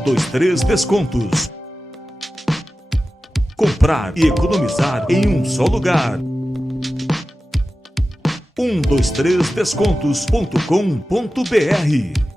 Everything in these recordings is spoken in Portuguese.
123 Descontos. Comprar e economizar em um só lugar. 123descontos.com.br.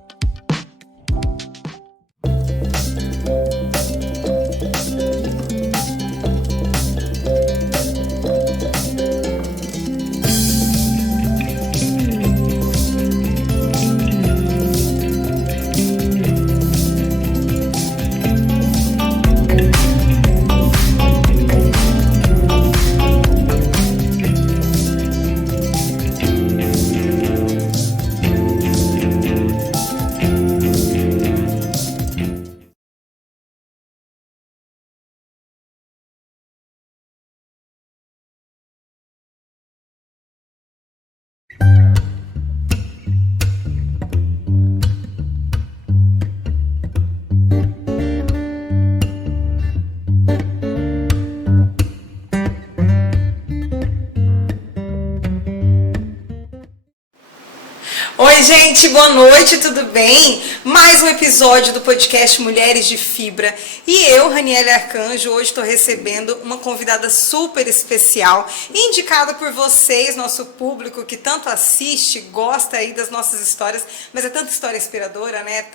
Oi, gente, boa noite, tudo bem? Mais um episódio do podcast Mulheres de Fibra. E eu, Raniele Arcanjo, hoje estou recebendo uma convidada super especial, indicada por vocês, nosso público que tanto assiste, gosta aí das nossas histórias, mas é tanta história inspiradora, né?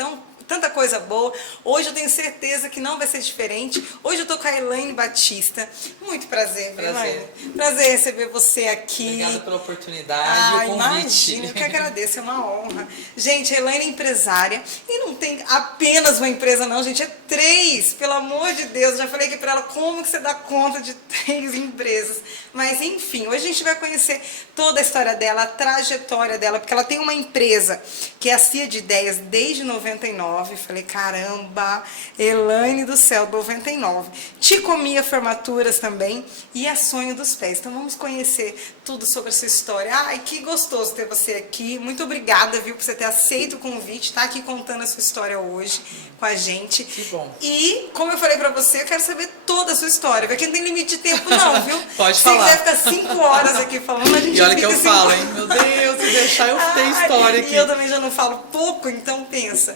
Tanta coisa boa. Hoje eu tenho certeza que não vai ser diferente. Hoje eu tô com a Elaine Batista. Muito prazer, Elaine. Prazer receber você aqui. Obrigada pela oportunidade e o convite. Imagina, eu que agradeço, é uma honra. Gente, a Elaine é empresária e não tem apenas uma empresa não, gente, é 3, pelo amor de Deus. Eu já falei aqui pra ela, como que você dá conta de 3 empresas? Mas enfim, hoje a gente vai conhecer toda a história dela, a trajetória dela, porque ela tem uma empresa que é a Cia de Ideias desde 99. Falei, caramba, Elaine do céu, 99. Te comia formaturas também e a Sonho dos Pés. Então vamos conhecer tudo sobre essa história. Ai, que gostoso ter você aqui. Muito obrigada, viu, por você ter aceito o convite, tá aqui contando a sua história hoje com a gente. Que bom. E, como eu falei pra você, eu quero saber toda a sua história, porque não tem limite de tempo não, viu? Pode falar. Se quiser ficar 5 horas aqui falando, a gente E olha que eu fica falo, hein? Meu Deus, se deixar eu tenho história aqui. E eu também já não falo pouco, então pensa.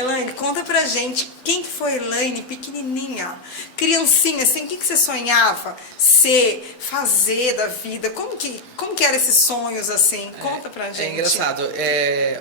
Elaine, conta pra gente, quem foi Elaine pequenininha, criancinha, assim, o que você sonhava ser, fazer da vida? Como que eram esses sonhos, assim? Conta pra gente. É engraçado,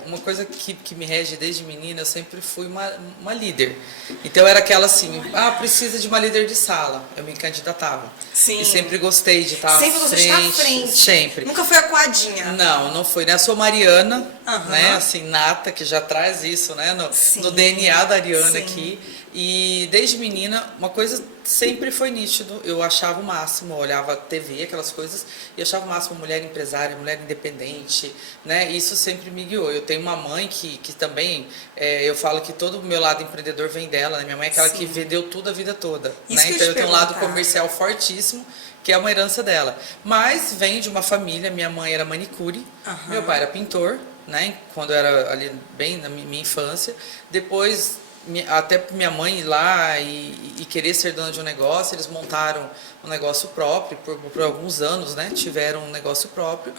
uma coisa que me rege desde menina, eu sempre fui uma líder. Então era aquela assim, precisa de uma líder de sala, eu me candidatava. Sim. E sempre gostei de estar sempre à frente. À frente. Sempre. Nunca foi acuadinha. Não foi, né? Eu sou Mariana, Uhum. né? Assim, nata, que já traz isso, né? No DNA da Ariana aqui. E desde menina, uma coisa sempre foi nítido. Eu achava o máximo, eu olhava TV, aquelas coisas, e achava o máximo mulher empresária, mulher independente, né? Isso sempre me guiou. Eu tenho uma mãe que também, eu falo que todo o meu lado empreendedor vem dela, né? Minha mãe é aquela que vendeu tudo a vida toda, né? Então eu tenho um lado comercial fortíssimo, que é uma herança dela. Mas vem de uma família, minha mãe era manicure, meu pai era pintor, né? Quando eu era ali bem na minha infância. Depois, até minha mãe ir lá e querer ser dona de um negócio, eles montaram um negócio próprio, por alguns anos, né? Tiveram um negócio próprio.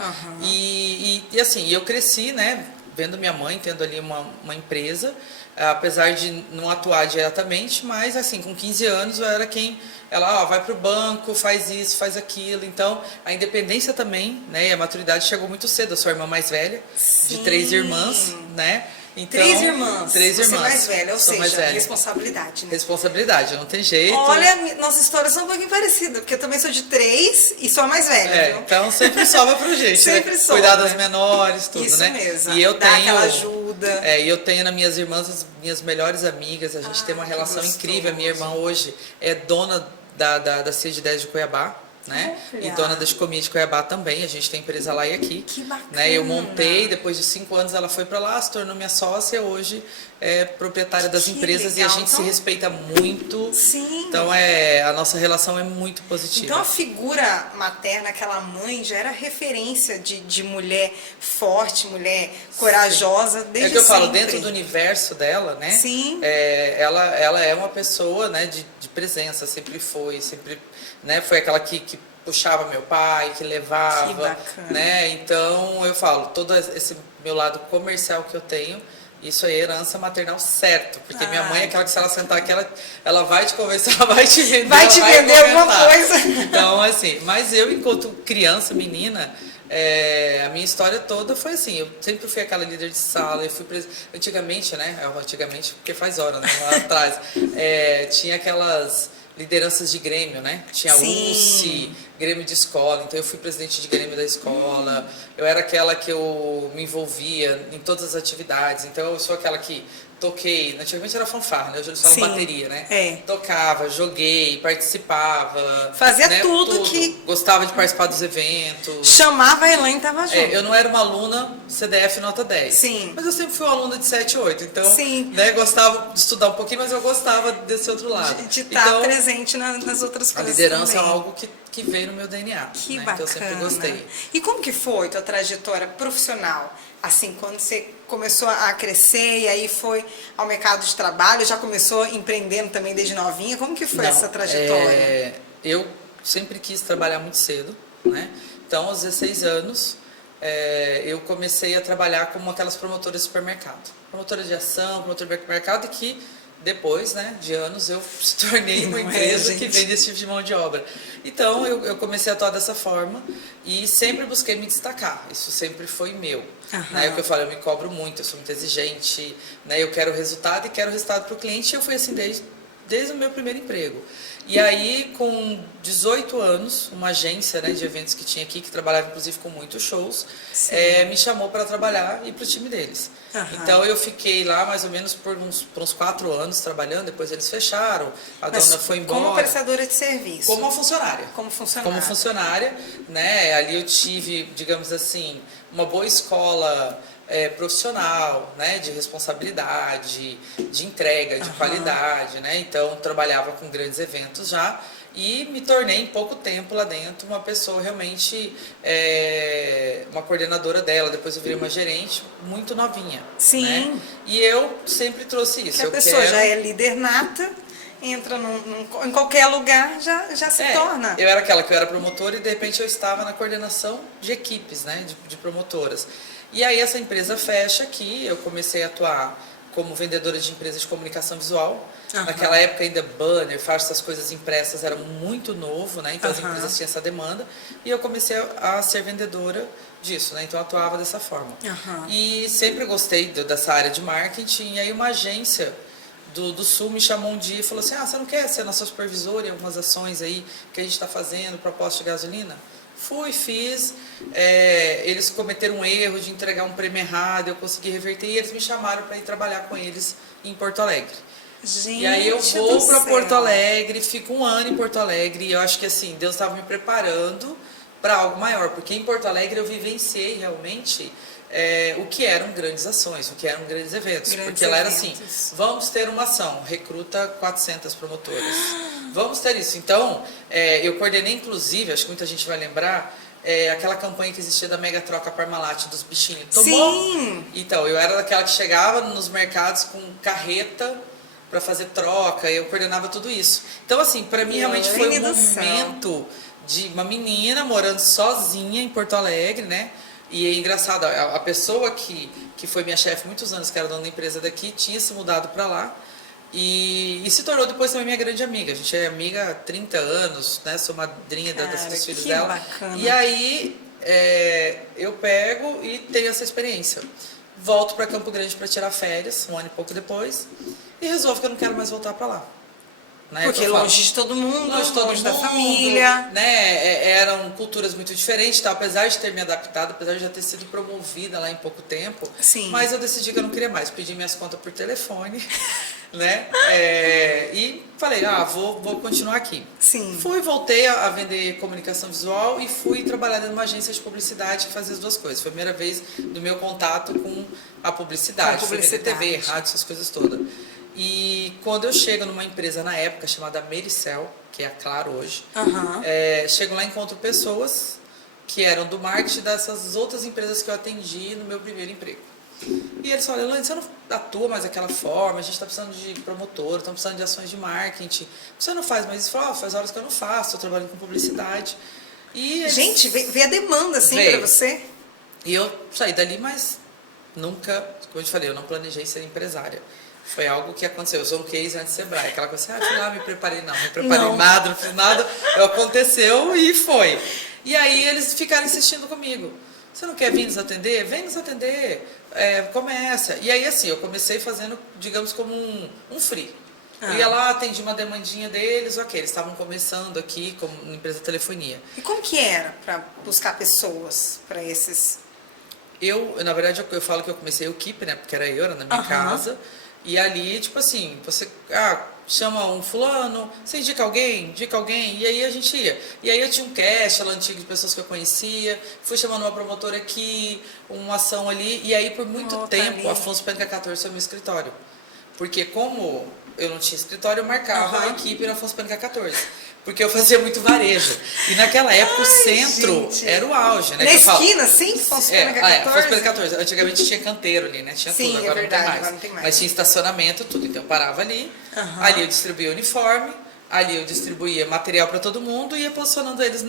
E assim, eu cresci, né? Vendo minha mãe tendo ali uma empresa, apesar de não atuar diretamente, mas assim, com 15 anos eu era quem... Ela vai para o banco, faz isso, faz aquilo. Então, a independência também, né? E a maturidade chegou muito cedo. Eu sou a irmã mais velha, de 3 irmãs, né? Então, 3 irmãs. 3 irmãs. Você é mais velha, ou Sou seja, mais velha. responsabilidade, né? Responsabilidade, não tem jeito. Olha, nossas histórias são um pouquinho parecidas, porque eu também sou de 3 e sou a mais velha, viu? Então sempre sobra pra gente, sempre né? sobra. Cuidar das menores, tudo, isso né? mesmo. E eu Dar tenho aquela ajuda. E eu tenho nas minhas irmãs as minhas melhores amigas, a gente tem uma relação incrível. A minha irmã hoje é dona da Cia de Ideias de Cuiabá, né? E dona da Chicomia de Cuiabá também, a gente tem empresa lá e aqui. Que bacana. Né? Eu montei, depois de 5 anos ela foi para lá, se tornou minha sócia, hoje é proprietária das empresas legal. E a gente se respeita muito. Sim. Então a nossa relação é muito positiva. Então a figura materna, aquela mãe, já era referência de mulher forte, mulher corajosa, desde sempre. É que eu falo, dentro do universo dela, né? Sim. Ela é uma pessoa, né, de presença, sempre foi, né, foi aquela que puxava meu pai, que levava, que bacana. Né? Então eu falo, todo esse meu lado comercial que eu tenho Isso é herança maternal certo, porque minha mãe é aquela que se ela sentar aqui, ela vai te convencer, ela vai te vender, vai te vender alguma coisa. Então, assim, mas eu, enquanto criança, menina, a minha história toda foi assim, eu sempre fui aquela líder de sala, eu fui antigamente, né, antigamente porque faz hora, né, lá atrás, tinha aquelas lideranças de grêmio, né? Tinha UCE, grêmio de escola, então eu fui presidente de grêmio da escola, eu era aquela que eu me envolvia em todas as atividades, então eu sou aquela que toquei, antigamente era fanfarra, né? Hoje eles falam bateria, né? Tocava, joguei, participava. Fazia, né? tudo que... Gostava de participar dos eventos. Chamava a Elaine e tava junto. Eu não era uma aluna CDF nota 10. Sim. Mas eu sempre fui uma aluna de 7, 8. Então, sim. Né, gostava de estudar um pouquinho, mas eu gostava desse outro lado. De estar presente nas outras coisas. A liderança também. É algo que veio no meu DNA. Que né? bacana. Que eu sempre gostei. E como que foi tua trajetória profissional? Assim, quando você começou a crescer e aí foi ao mercado de trabalho, já começou empreendendo também desde novinha? Como que foi essa trajetória? Eu sempre quis trabalhar muito cedo, né? Então, aos 16 anos, eu comecei a trabalhar como aquelas promotoras de supermercado. Promotora de ação, promotora de mercado, e que depois, né, de anos, eu se tornei uma empresa que vende esse tipo de mão de obra. Então, eu comecei a atuar dessa forma e sempre busquei me destacar. Isso sempre foi meu. Né? É o que eu falo, eu me cobro muito, eu sou muito exigente, né? Eu quero resultado e quero resultado para o cliente, e eu fui assim desde o meu primeiro emprego. E aí, com 18 anos, uma agência, né, de eventos que tinha aqui, que trabalhava inclusive com muitos shows, me chamou para trabalhar e para o time deles. Então, eu fiquei lá mais ou menos por uns 4 anos trabalhando, depois eles fecharam, a dona foi embora. Como prestadora de serviço? Como uma funcionária. Como funcionária, né? Ali eu tive, digamos assim, uma boa escola profissional, né, de responsabilidade, de entrega, de qualidade, né? Então trabalhava com grandes eventos já e me tornei em pouco tempo lá dentro uma pessoa realmente uma coordenadora dela. Depois eu virei uma gerente muito novinha. Sim. Né? E eu sempre trouxe isso. Que a pessoa já é líder nata, entra em qualquer lugar, já se torna. Eu era aquela que eu era promotora e de repente eu estava na coordenação de equipes, né, de promotoras. E aí essa empresa fecha aqui, eu comecei a atuar como vendedora de empresas de comunicação visual. Naquela época ainda banner, faixa, essas coisas impressas era muito novo, né? Então as empresas tinham essa demanda. E eu comecei a ser vendedora disso, né? Então eu atuava dessa forma. E sempre gostei dessa área de marketing. E aí uma agência do Sul me chamou um dia e falou assim: você não quer ser nossa supervisora em algumas ações aí que a gente está fazendo para posto de gasolina? Fui, fiz, eles cometeram um erro de entregar um prêmio errado, eu consegui reverter e eles me chamaram para ir trabalhar com eles em Porto Alegre. Gente, e aí eu vou para Porto Alegre, fico 1 ano em Porto Alegre e eu acho que assim, Deus estava me preparando para algo maior, porque em Porto Alegre eu vivenciei realmente o que eram grandes ações, o que eram grandes eventos. Porque lá era assim, vamos ter uma ação, recruta 400 promotoras. Vamos ter isso. Então, eu coordenei inclusive, acho que muita gente vai lembrar, aquela campanha que existia da Mega Troca Parmalat dos bichinhos. Tomou? Sim! Então, eu era daquela que chegava nos mercados com carreta para fazer troca, eu coordenava tudo isso. Então, assim, para mim realmente foi um momento de uma menina morando sozinha em Porto Alegre, né? E é engraçado, a pessoa que foi minha chefe muitos anos, que era dona da empresa daqui, tinha se mudado para lá e se tornou depois também minha grande amiga. A gente é amiga há 30 anos, né? Sou madrinha dos filhos dela. Bacana. E aí eu pego e tenho essa experiência. Volto para Campo Grande para tirar férias, 1 ano e pouco depois, e resolvo que eu não quero mais voltar para lá. Né? Porque longe de todo mundo, longe da família. Né? Eram culturas muito diferentes, tá? Apesar de ter me adaptado, apesar de já ter sido promovida lá em pouco tempo. Sim. Mas eu decidi que eu não queria mais. Pedi minhas contas por telefone, né? E falei, vou continuar aqui. Sim. Voltei a vender comunicação visual e fui trabalhar numa agência de publicidade que fazia as duas coisas. Foi a primeira vez do meu contato com a publicidade. Fui vender TV, rádio, essas coisas todas. E quando eu chego numa empresa na época chamada Mericel, que é a Claro hoje, chego lá e encontro pessoas que eram do marketing dessas outras empresas que eu atendi no meu primeiro emprego. E eles falam: Elaine, você não atua mais daquela forma, a gente está precisando de promotor, estamos precisando de ações de marketing, você não faz mais isso? Eu falo: faz horas que eu não faço, estou trabalhando com publicidade. E eles... Gente, vê a demanda assim para você? E eu saí dali, mas Nunca, como eu te falei, eu não planejei ser empresária. Foi algo que aconteceu. Eu sou um case antes de Sebrae. Aquela coisa assim, fui lá, me preparei. Não, me preparei nada, não fiz nada. Aconteceu e foi. E aí eles ficaram insistindo comigo. Você não quer vir nos atender? Vem nos atender. Começa. E aí, assim, eu comecei fazendo, digamos, como um free. Eu ia lá, atendi uma demandinha deles, ok, eles estavam começando aqui como empresa de telefonia. E como que era para buscar pessoas para esses? Na verdade, eu falo que eu comecei o Keep, né, porque era na minha casa, e ali, tipo assim, você chama um fulano, você indica alguém, e aí a gente ia. E aí eu tinha um cast lá antigo de pessoas que eu conhecia, fui chamando uma promotora aqui, uma ação ali, e aí por muito tempo, Afonso Pênica 14 foi meu escritório. Porque como eu não tinha escritório, eu marcava a equipe na Afonso Pênica 14. Porque eu fazia muito varejo. E naquela época o centro era o auge, né? Na esquina, sim? Afonso Pênica 14? Afonso Pênica 14. Antigamente tinha canteiro ali, né? Tinha tudo, agora, não tem mais. Mas tinha estacionamento, tudo. Então eu parava ali. Ali eu distribuía uniforme, ali eu distribuía material para todo mundo e ia posicionando eles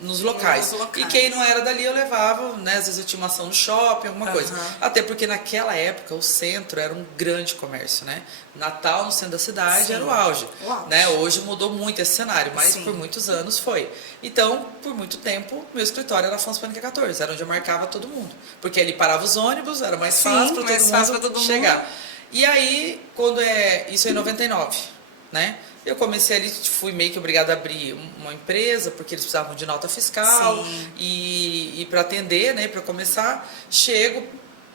nos locais. E quem não era dali eu levava, né? Às vezes eu tinha uma ação no shopping, alguma coisa. Até porque naquela época o centro era um grande comércio, né? Natal no centro da cidade era o auge. Né? Hoje mudou muito esse cenário, mas por muitos anos foi. Então, por muito tempo, meu escritório era Afonso Pênica 14, era onde eu marcava todo mundo. Porque ali parava os ônibus, era mais fácil para todo mundo chegar. E aí, isso é em 99, né? Eu comecei ali, fui meio que obrigada a abrir uma empresa, porque eles precisavam de nota fiscal e para atender, né, para começar, chego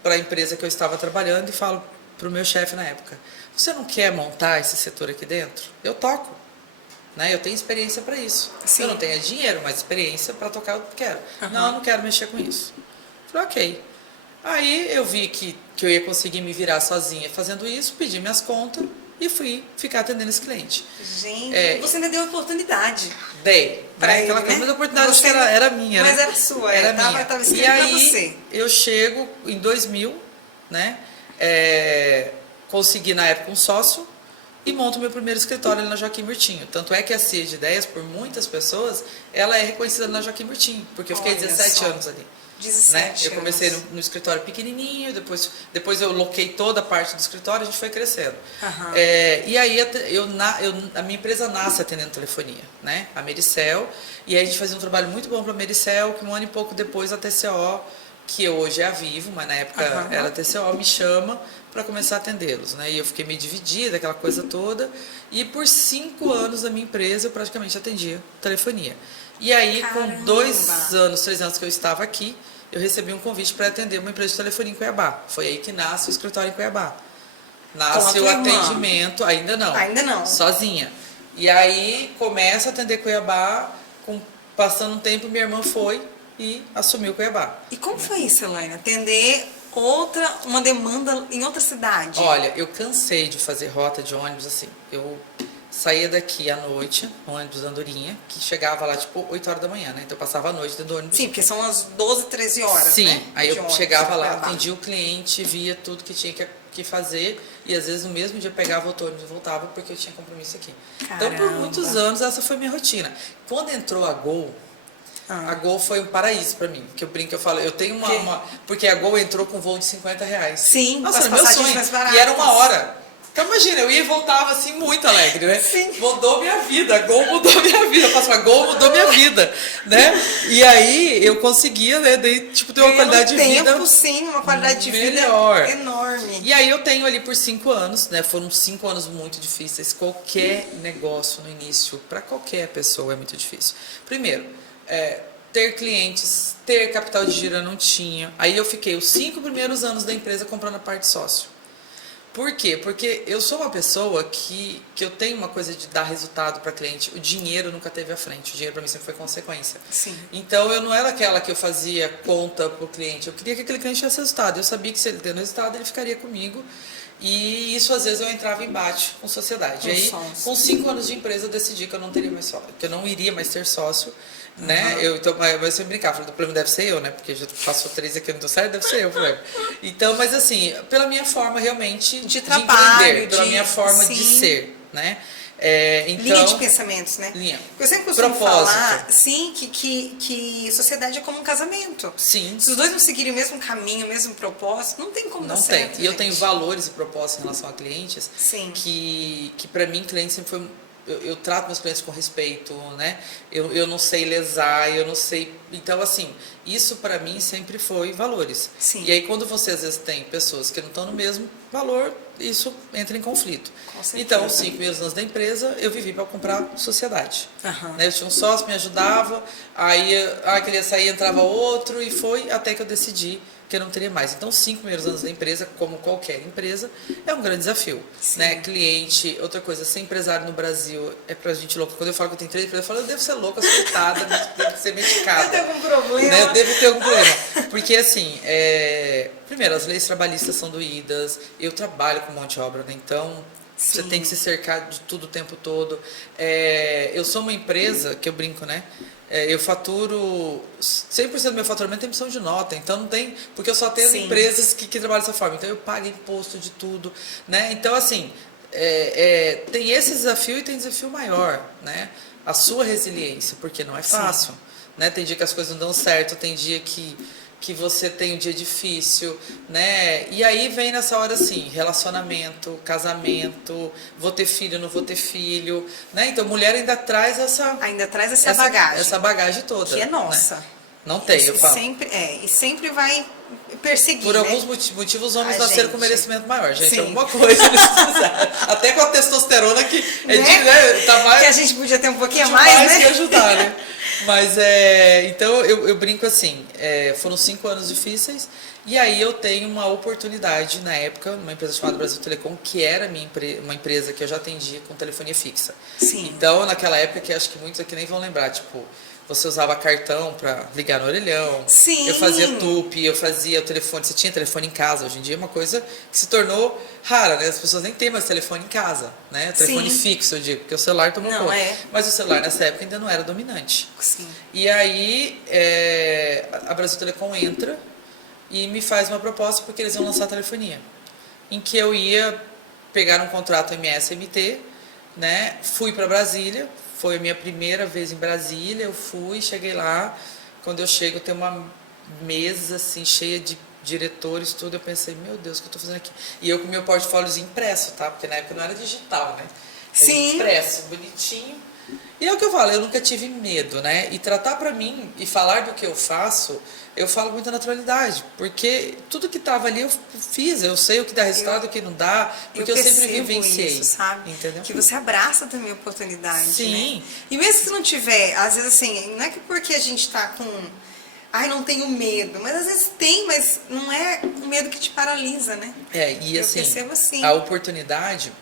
para a empresa que eu estava trabalhando e falo para o meu chefe na época, você não quer montar esse setor aqui dentro? Eu toco, né, eu tenho experiência para isso. Eu não tenho dinheiro, mas experiência para tocar eu quero. Não, eu não quero mexer com isso. Falei, ok. Aí eu vi que eu ia conseguir me virar sozinha fazendo isso, pedi minhas contas, e fui ficar atendendo esse cliente. Gente, você ainda deu oportunidade. Dei. Né? Aquela coisa da oportunidade que era minha, mas né? Era sua, era minha. Tava e aí, você. Eu chego em 2000, né? Consegui na época um sócio e monto meu primeiro escritório ali na Joaquim Murtinho. Tanto é que a CIA de Ideias, por muitas pessoas, ela é reconhecida na Joaquim Murtinho, porque eu fiquei 17 anos ali. 17 né? Eu anos. comecei no escritório pequenininho, depois eu loquei toda a parte do escritório, a gente foi crescendo. E aí a minha empresa nasce atendendo telefonia, né? A Mericel, e aí a gente fazia um trabalho muito bom para a Mericel, que um ano e pouco depois a TCO, que hoje é a Vivo, mas na época era a TCO, me chama para começar a atendê-los, né? E eu fiquei meio dividida, aquela coisa toda, e por 5 anos da minha empresa eu praticamente atendia telefonia. E aí, com 2 anos, 3 anos que eu estava aqui, eu recebi um convite para atender uma empresa de telefonia em Cuiabá. Foi aí que nasce o escritório em Cuiabá. Nasce o atendimento, ainda não. Ainda não. Sozinha. E aí, começa a atender Cuiabá, passando um tempo, minha irmã foi e assumiu Cuiabá. E como foi isso, Elaine? Atender uma demanda em outra cidade? Olha, eu cansei de fazer rota de ônibus assim. Eu saía daqui à noite, no ônibus da Andorinha, que chegava lá tipo 8 horas da manhã, né? Então eu passava a noite dentro do ônibus. Sim, porque são as 12, 13 horas, Sim, né? Aí eu chegava lá, atendia o cliente, via tudo que tinha que fazer e às vezes no mesmo dia pegava outro ônibus e voltava porque eu tinha compromisso aqui. Caramba. Então por muitos anos essa foi minha rotina. Quando entrou a Gol, a Gol foi um paraíso pra mim, que eu brinco, eu falo, eu tenho porque a Gol entrou com voo de R$50. Sim, nossa, era meu sonho. E era 1 hora. Então imagina, eu ia e voltava assim muito alegre, né? Sim. Mudou minha vida, a Gol mudou minha vida. Eu faço a Gol mudou minha vida, né? E aí eu conseguia, né, ter uma qualidade de vida. Sim, uma qualidade de vida enorme. E aí eu tenho ali por 5 anos, né? Foram 5 anos muito difíceis. Qualquer negócio no início, para qualquer pessoa é muito difícil. Primeiro, ter clientes, ter capital de giro eu não tinha. Aí eu fiquei os 5 primeiros anos da empresa comprando a parte de sócio. Por quê? Porque eu sou uma pessoa que eu tenho uma coisa de dar resultado para cliente. O dinheiro nunca teve à frente. O dinheiro para mim sempre foi consequência. Sim. Então eu não era aquela que eu fazia conta para o cliente. Eu queria que aquele cliente tivesse resultado. Eu sabia que se ele tendo resultado, ele ficaria comigo. E isso às vezes eu entrava em embate com sociedade. E aí, com 5 anos de empresa, eu decidi que eu não teria mais sócio, que eu não iria mais ter sócio. Né? Mas eu brincava, o problema deve ser eu, né? Porque já passou 3 aqui não deu certo, deve ser eu o problema. Então, mas assim, pela minha forma realmente de empreender, pela minha forma de ser, né? Então, linha de pensamentos, né? Linha. Eu sempre costumo Propósito. falar, sim, que sociedade é como um casamento. Sim. Se os dois não seguirem o mesmo caminho, o mesmo propósito, não tem como dar Não certo. tem. E eu gente. tenho valores e propósitos em relação a clientes Sim. que para mim, cliente sempre foi. Eu trato meus clientes com respeito, né? Eu não sei lesar, eu não sei. Então, assim, isso para mim sempre foi valores. Sim. E aí, quando você às vezes tem pessoas que não estão no mesmo valor, isso entra em conflito. Com certeza. Então, os 5 primeiros anos da empresa, eu vivi para comprar sociedade. Aham. Né? Eu tinha um sócio, me ajudava, aí queria sair, entrava outro, e foi até que eu decidi que eu não teria mais. Então, os 5 primeiros anos da empresa, como qualquer empresa, é um grande desafio. Né? Cliente, outra coisa, ser empresário no Brasil é pra gente louca. Quando eu falo que eu tenho 3 empresas, eu falo, eu devo ser louca, surtada, devo ser medicada. Eu tenho algum problema. Né? Eu devo ter algum problema. Porque, assim, primeiro, as leis trabalhistas são doídas, eu trabalho com um monte de obra, né? Então, você tem que se cercar de tudo o tempo todo. Eu sou uma empresa, que eu brinco, né? Eu faturo 100% do meu faturamento é emissão de nota, então não tem, porque eu só tenho empresas que trabalham dessa forma, então eu pago imposto de tudo, né? Então, assim, tem esse desafio e tem desafio maior, né? A sua resiliência, porque não é fácil, né? Tem dia que as coisas não dão certo, tem dia que você tem um dia difícil, né? E aí vem nessa hora assim, relacionamento, casamento, vou ter filho, não vou ter filho, né? Então, mulher ainda traz essa bagagem. Essa bagagem toda. Que é nossa. Né? Não tem, eu falo. E sempre vai perseguir, Por né? alguns motivos, os homens A nasceram gente. com merecimento maior, gente. Sim. Alguma coisa eles precisaram. Até com a testosterona que tá mais... Que a gente podia ter um pouquinho demais mais, né? que ajudar, né? Mas, então, eu brinco assim, foram 5 anos difíceis, e aí eu tenho uma oportunidade, na época, numa empresa chamada Brasil Telecom, que era uma empresa que eu já atendia com telefonia fixa. Sim. Então, naquela época, que acho que muitos aqui nem vão lembrar, tipo, você usava cartão para ligar no orelhão. Sim. Eu fazia TUP, eu fazia o telefone. Você tinha telefone em casa. Hoje em dia é uma coisa que se tornou rara, né? As pessoas nem têm mais telefone em casa, né? Telefone fixo, eu digo, porque o celular tomou conta. Mas o celular nessa época ainda não era dominante. Sim. E aí a Brasil Telecom entra e me faz uma proposta porque eles iam lançar a telefonia. Em que eu ia pegar um contrato MS-MT, né? Fui para Brasília. Foi a minha primeira vez em Brasília, eu fui, cheguei lá, quando eu chego tem uma mesa assim, cheia de diretores, tudo, eu pensei, meu Deus, o que eu estou fazendo aqui? E eu com meu portfóliozinho impresso, tá? Porque na época não era digital, né? Era impresso, bonitinho. E é o que eu falo, eu nunca tive medo, né? E tratar pra mim, e falar do que eu faço, eu falo com muita naturalidade, porque tudo que estava ali eu fiz, eu sei o que dá resultado, o que não dá, porque eu sempre vivenciei, isso, sabe? entendeu? Que você abraça também a oportunidade, Sim. né? E mesmo que não tiver, às vezes assim, não é que porque a gente tá com, não tenho medo, mas às vezes tem, mas não é um medo que te paralisa, né? E assim, eu percebo assim. a oportunidade,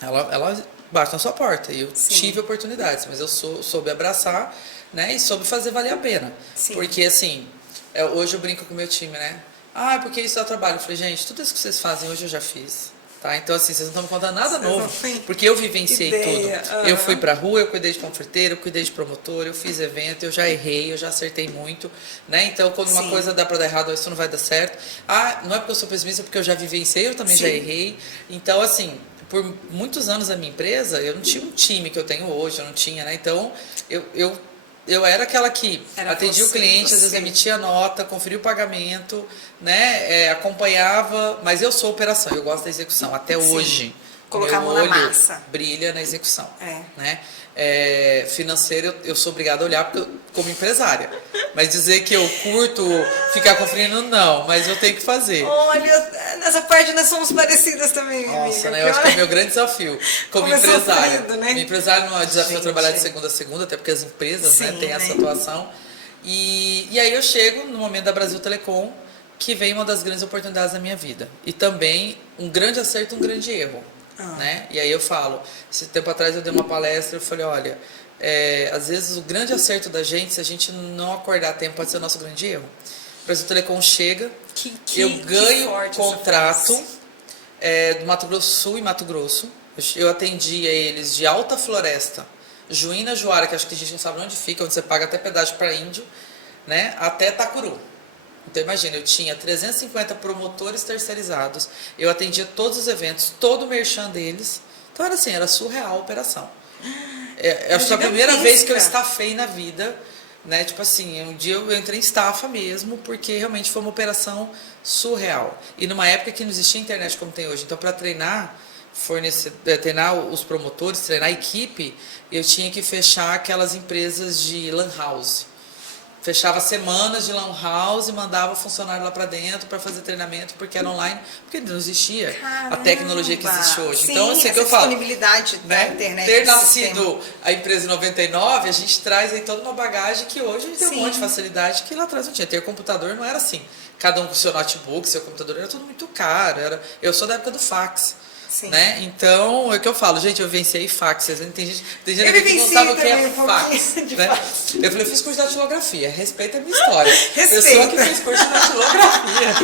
ela bate na sua porta, e eu tive oportunidades, mas eu soube abraçar, né, e soube fazer valer a pena. Sim. Porque assim, hoje eu brinco com o meu time, né? Porque isso dá trabalho. Eu falei, gente, tudo isso que vocês fazem hoje eu já fiz. Tá? Então, assim, vocês não estão me contando nada novo, porque eu vivenciei tudo. Eu fui pra rua, eu cuidei de panfleteiro, eu cuidei de promotor, eu fiz evento, eu já errei, eu já acertei muito, né? Então, quando uma coisa dá pra dar errado, isso não vai dar certo. Não é porque eu sou pessimista, é porque eu já vivenciei, eu também já errei. Então, assim, por muitos anos na minha empresa, eu não tinha um time que eu tenho hoje, eu não tinha, né? Então, eu era aquela que atendia o cliente, às vezes emitia nota, conferia o pagamento, né? Acompanhava, mas eu sou operação, eu gosto da execução, até hoje. Colocar a mão na massa. Brilha na execução, né? Financeiro, eu sou obrigada a olhar como empresária, mas dizer que eu curto ficar conferindo, não, mas eu tenho que fazer. Olha, nessa parte nós somos parecidas também, Nossa, amiga. né? Eu acho que é o meu grande desafio como empresária. Sofrido, né? Empresário não é desafio trabalhar de segunda a segunda, até porque as empresas têm essa atuação. E aí eu chego no momento da Brasil Telecom, que vem uma das grandes oportunidades da minha vida. E também um grande acerto e um grande erro. Né? E aí eu falo, esse tempo atrás eu dei uma palestra, eu falei, olha, às vezes o grande acerto da gente, se a gente não acordar a tempo, pode ser o nosso grande erro. O Brasil Telecom chega, eu ganho contrato do Mato Grosso do Sul e Mato Grosso, eu atendia eles de Alta Floresta, Juína, Juara, que acho que a gente não sabe onde fica, onde você paga até pedágio para índio, né? Até Tacuru. Então, imagina, eu tinha 350 promotores terceirizados, eu atendia todos os eventos, todo o merchan deles, Então era assim, era surreal a operação. Acho que foi a primeira vez que eu estafei na vida, né? Tipo assim, um dia eu entrei em estafa mesmo, porque realmente foi uma operação surreal. E numa época que não existia internet como tem hoje. Então, para treinar, treinar os promotores, treinar a equipe, eu tinha que fechar aquelas empresas de lan house. Fechava semanas de lan house e mandava o funcionário lá para dentro para fazer treinamento, porque era online, porque não existia a tecnologia que existe hoje. Sim, então, assim que eu falo, disponibilidade da internet. ter nascido a empresa em 99, a gente traz aí toda uma bagagem que hoje a gente tem um monte de facilidade que lá atrás não tinha. Ter computador não era assim. Cada um com seu notebook, seu computador, era tudo muito caro. Eu sou da época do fax. Né? Então, é o que eu falo, gente, eu vivenciei fax. Tem gente que não sabe o que é fax. Né? Eu falei, eu fiz curso de datilografia, respeita a minha história. Pessoa que fez curso de datilografia.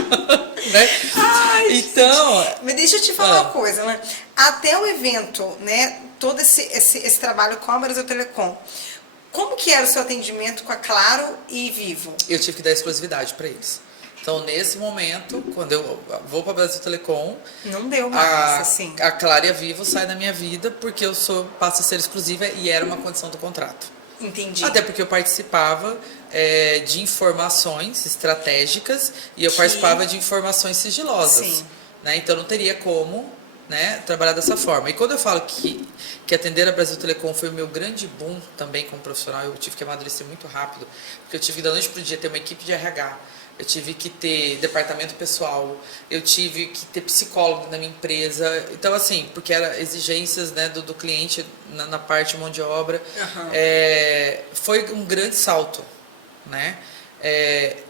Né? Ai, então. Gente, mas deixa eu te falar uma coisa, né? Até o evento, né? Todo esse trabalho com a Brasil Telecom. Como que era o seu atendimento com a Claro e Vivo? Eu tive que dar exclusividade para eles. Então, nesse momento, quando eu vou para a Brasil Telecom, não deu mais, assim. A Claro e a Vivo saem da minha vida porque eu passo a ser exclusiva e era uma condição do contrato. Entendi. Até porque eu participava de informações estratégicas e eu participava de informações sigilosas. Sim. Né? Então, não teria como, né, trabalhar dessa forma. E quando eu falo que atender a Brasil Telecom foi o meu grande boom também como profissional, eu tive que amadurecer muito rápido, porque eu tive que da noite para o dia ter uma equipe de RH, eu tive que ter departamento pessoal, eu tive que ter psicólogo na minha empresa. Então, assim, porque eram exigências, né, do cliente na parte de mão de obra. Foi um grande salto. Né?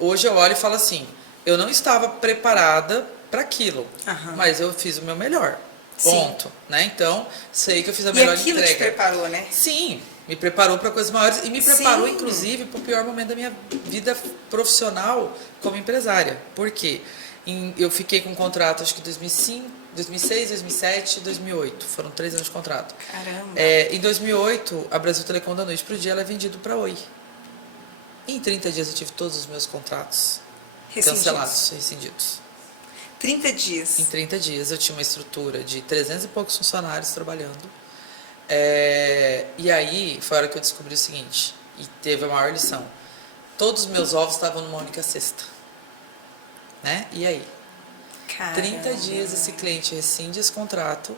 Hoje eu olho e falo assim, eu não estava preparada para aquilo, mas eu fiz o meu melhor. Ponto. Né? Então, sei que eu fiz a melhor entrega. E aquilo te preparou, né? Sim. Me preparou para coisas maiores e me preparou, inclusive, para o pior momento da minha vida profissional como empresária. Por quê? Eu fiquei com um contrato, acho que 2005, 2006, 2007 e 2008. Foram 3 anos de contrato. Caramba! Em 2008, a Brasil Telecom, da noite para o dia, ela é vendida para Oi. Em 30 dias eu tive todos os meus contratos cancelados, rescindidos. 30 dias? Em 30 dias eu tinha uma estrutura de 300 e poucos funcionários trabalhando. E aí foi a hora que eu descobri o seguinte, e teve a maior lição. Todos os meus ovos estavam numa única cesta. Né? E aí? Caramba. 30 dias esse cliente rescinde esse contrato,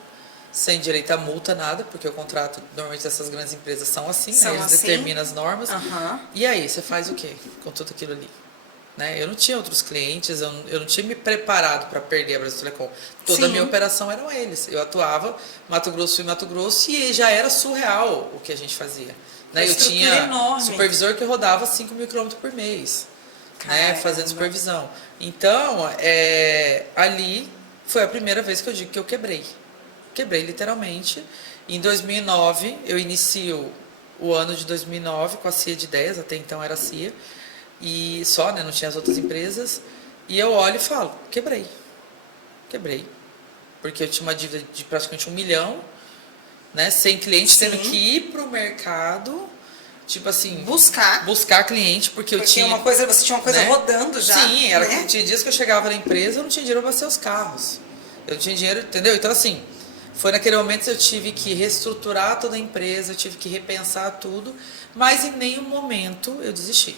sem direito a multa, nada, porque o contrato, normalmente essas grandes empresas são assim, né? Eles determinam as normas. E aí, você faz o quê com tudo aquilo ali? Né? Eu não tinha outros clientes, eu não tinha me preparado para perder a Brasil Telecom. Toda a minha operação eram eles. Eu atuava Mato Grosso e já era surreal o que a gente fazia. Né? Eu tinha supervisor que rodava 5 mil quilômetros por mês, né? Fazendo supervisão. Então, ali foi a primeira vez que eu digo que eu quebrei. Quebrei literalmente. Em 2009, eu inicio o ano de 2009 com a CIA de Ideias, até então era a CIA. E só, né? Não tinha as outras empresas. E eu olho e falo, quebrei. Porque eu tinha uma dívida de praticamente 1 milhão, né? Sem cliente, tendo que ir pro mercado, tipo assim... Buscar cliente, porque eu tinha... Você tinha uma coisa rodando já. Sim, tinha dias que eu chegava na empresa, eu não tinha dinheiro para abastecer os carros. Eu não tinha dinheiro, entendeu? Então, assim, foi naquele momento que eu tive que reestruturar toda a empresa, eu tive que repensar tudo, mas em nenhum momento eu desisti.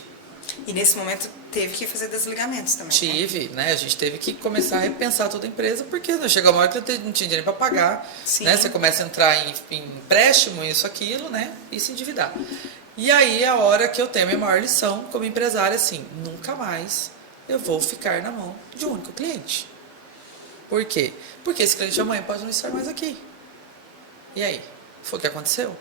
E nesse momento teve que fazer desligamentos também. Tive, né? A gente teve que começar a repensar toda a empresa, porque chegou uma hora que eu não tinha dinheiro para pagar. Né? Você começa a entrar em empréstimo, isso, aquilo, né? E se endividar. E aí é a hora que eu tenho a minha maior lição como empresária, assim, nunca mais eu vou ficar na mão de um único cliente. Por quê? Porque esse cliente amanhã pode não estar mais aqui. E aí? Foi o que aconteceu.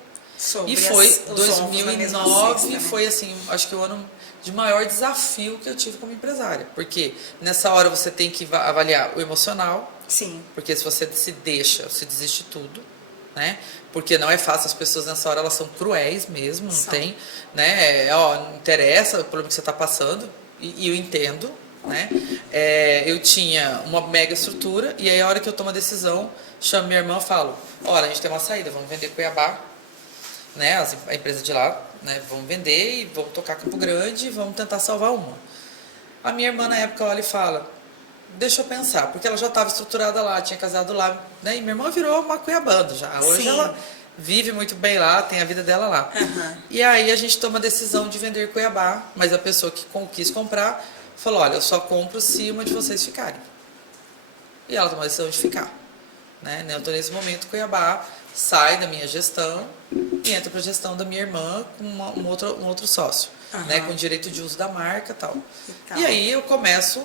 E foi 2009, foi assim, acho que o ano de maior desafio que eu tive como empresária. Porque nessa hora você tem que avaliar o emocional. Sim. Porque se você se deixa, você desiste tudo. Né? Porque não é fácil, as pessoas nessa hora elas são cruéis mesmo, não tem, né? Não interessa o problema que você está passando, e eu entendo, né? Eu tinha uma mega estrutura, e aí a hora que eu tomo a decisão, chamo minha irmã e falo, olha, a gente tem uma saída, vamos vender Cuiabá, né? A empresa de lá, né? Vamos vender e vamos tocar Campo Grande e vamos tentar salvar uma. A minha irmã na época olha e fala, deixa eu pensar, porque ela já estava estruturada lá, tinha casado lá, né? E minha irmã virou uma cuiabana já. Hoje Sim. ela vive muito bem lá, tem a vida dela lá. Aham. E aí a gente toma a decisão de vender Cuiabá, mas a pessoa que quis comprar falou, olha, eu só compro se uma de vocês ficarem. E ela tomou a decisão de ficar. Né? Então, nesse momento, Cuiabá sai da minha gestão e entra para a gestão da minha irmã com um outro sócio, né? Com direito de uso da marca e tal. E aí eu começo,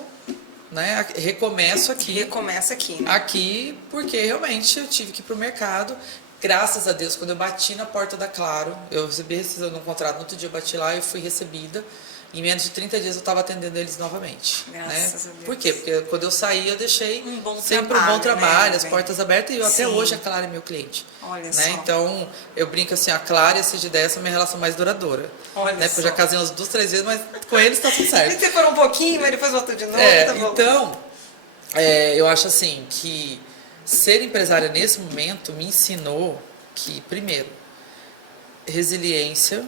né? Recomeço aqui. Recomeça aqui, né? Aqui, porque realmente eu tive que ir para o mercado. Graças a Deus, quando eu bati na porta da Claro, eu recebi rescisão de um contrato, no outro dia eu bati lá e fui recebida. Em menos de 30 dias eu estava atendendo eles novamente. Graças Né? a Deus. Por quê? Porque quando eu saí, eu deixei sempre um bom trabalho, trabalho, né, as bem? portas abertas, e até Sim. hoje a Clara é meu cliente. Olha Né? só. Então, eu brinco assim, a Clara e a CGD são a minha relação mais duradoura. Olha né? Porque eu só. já casei umas 2, 3 vezes, mas com eles tá tudo E certo. você parou um pouquinho, mas depois voltou de novo, tá bom. Então, eu acho assim que ser empresária nesse momento me ensinou que, primeiro, resiliência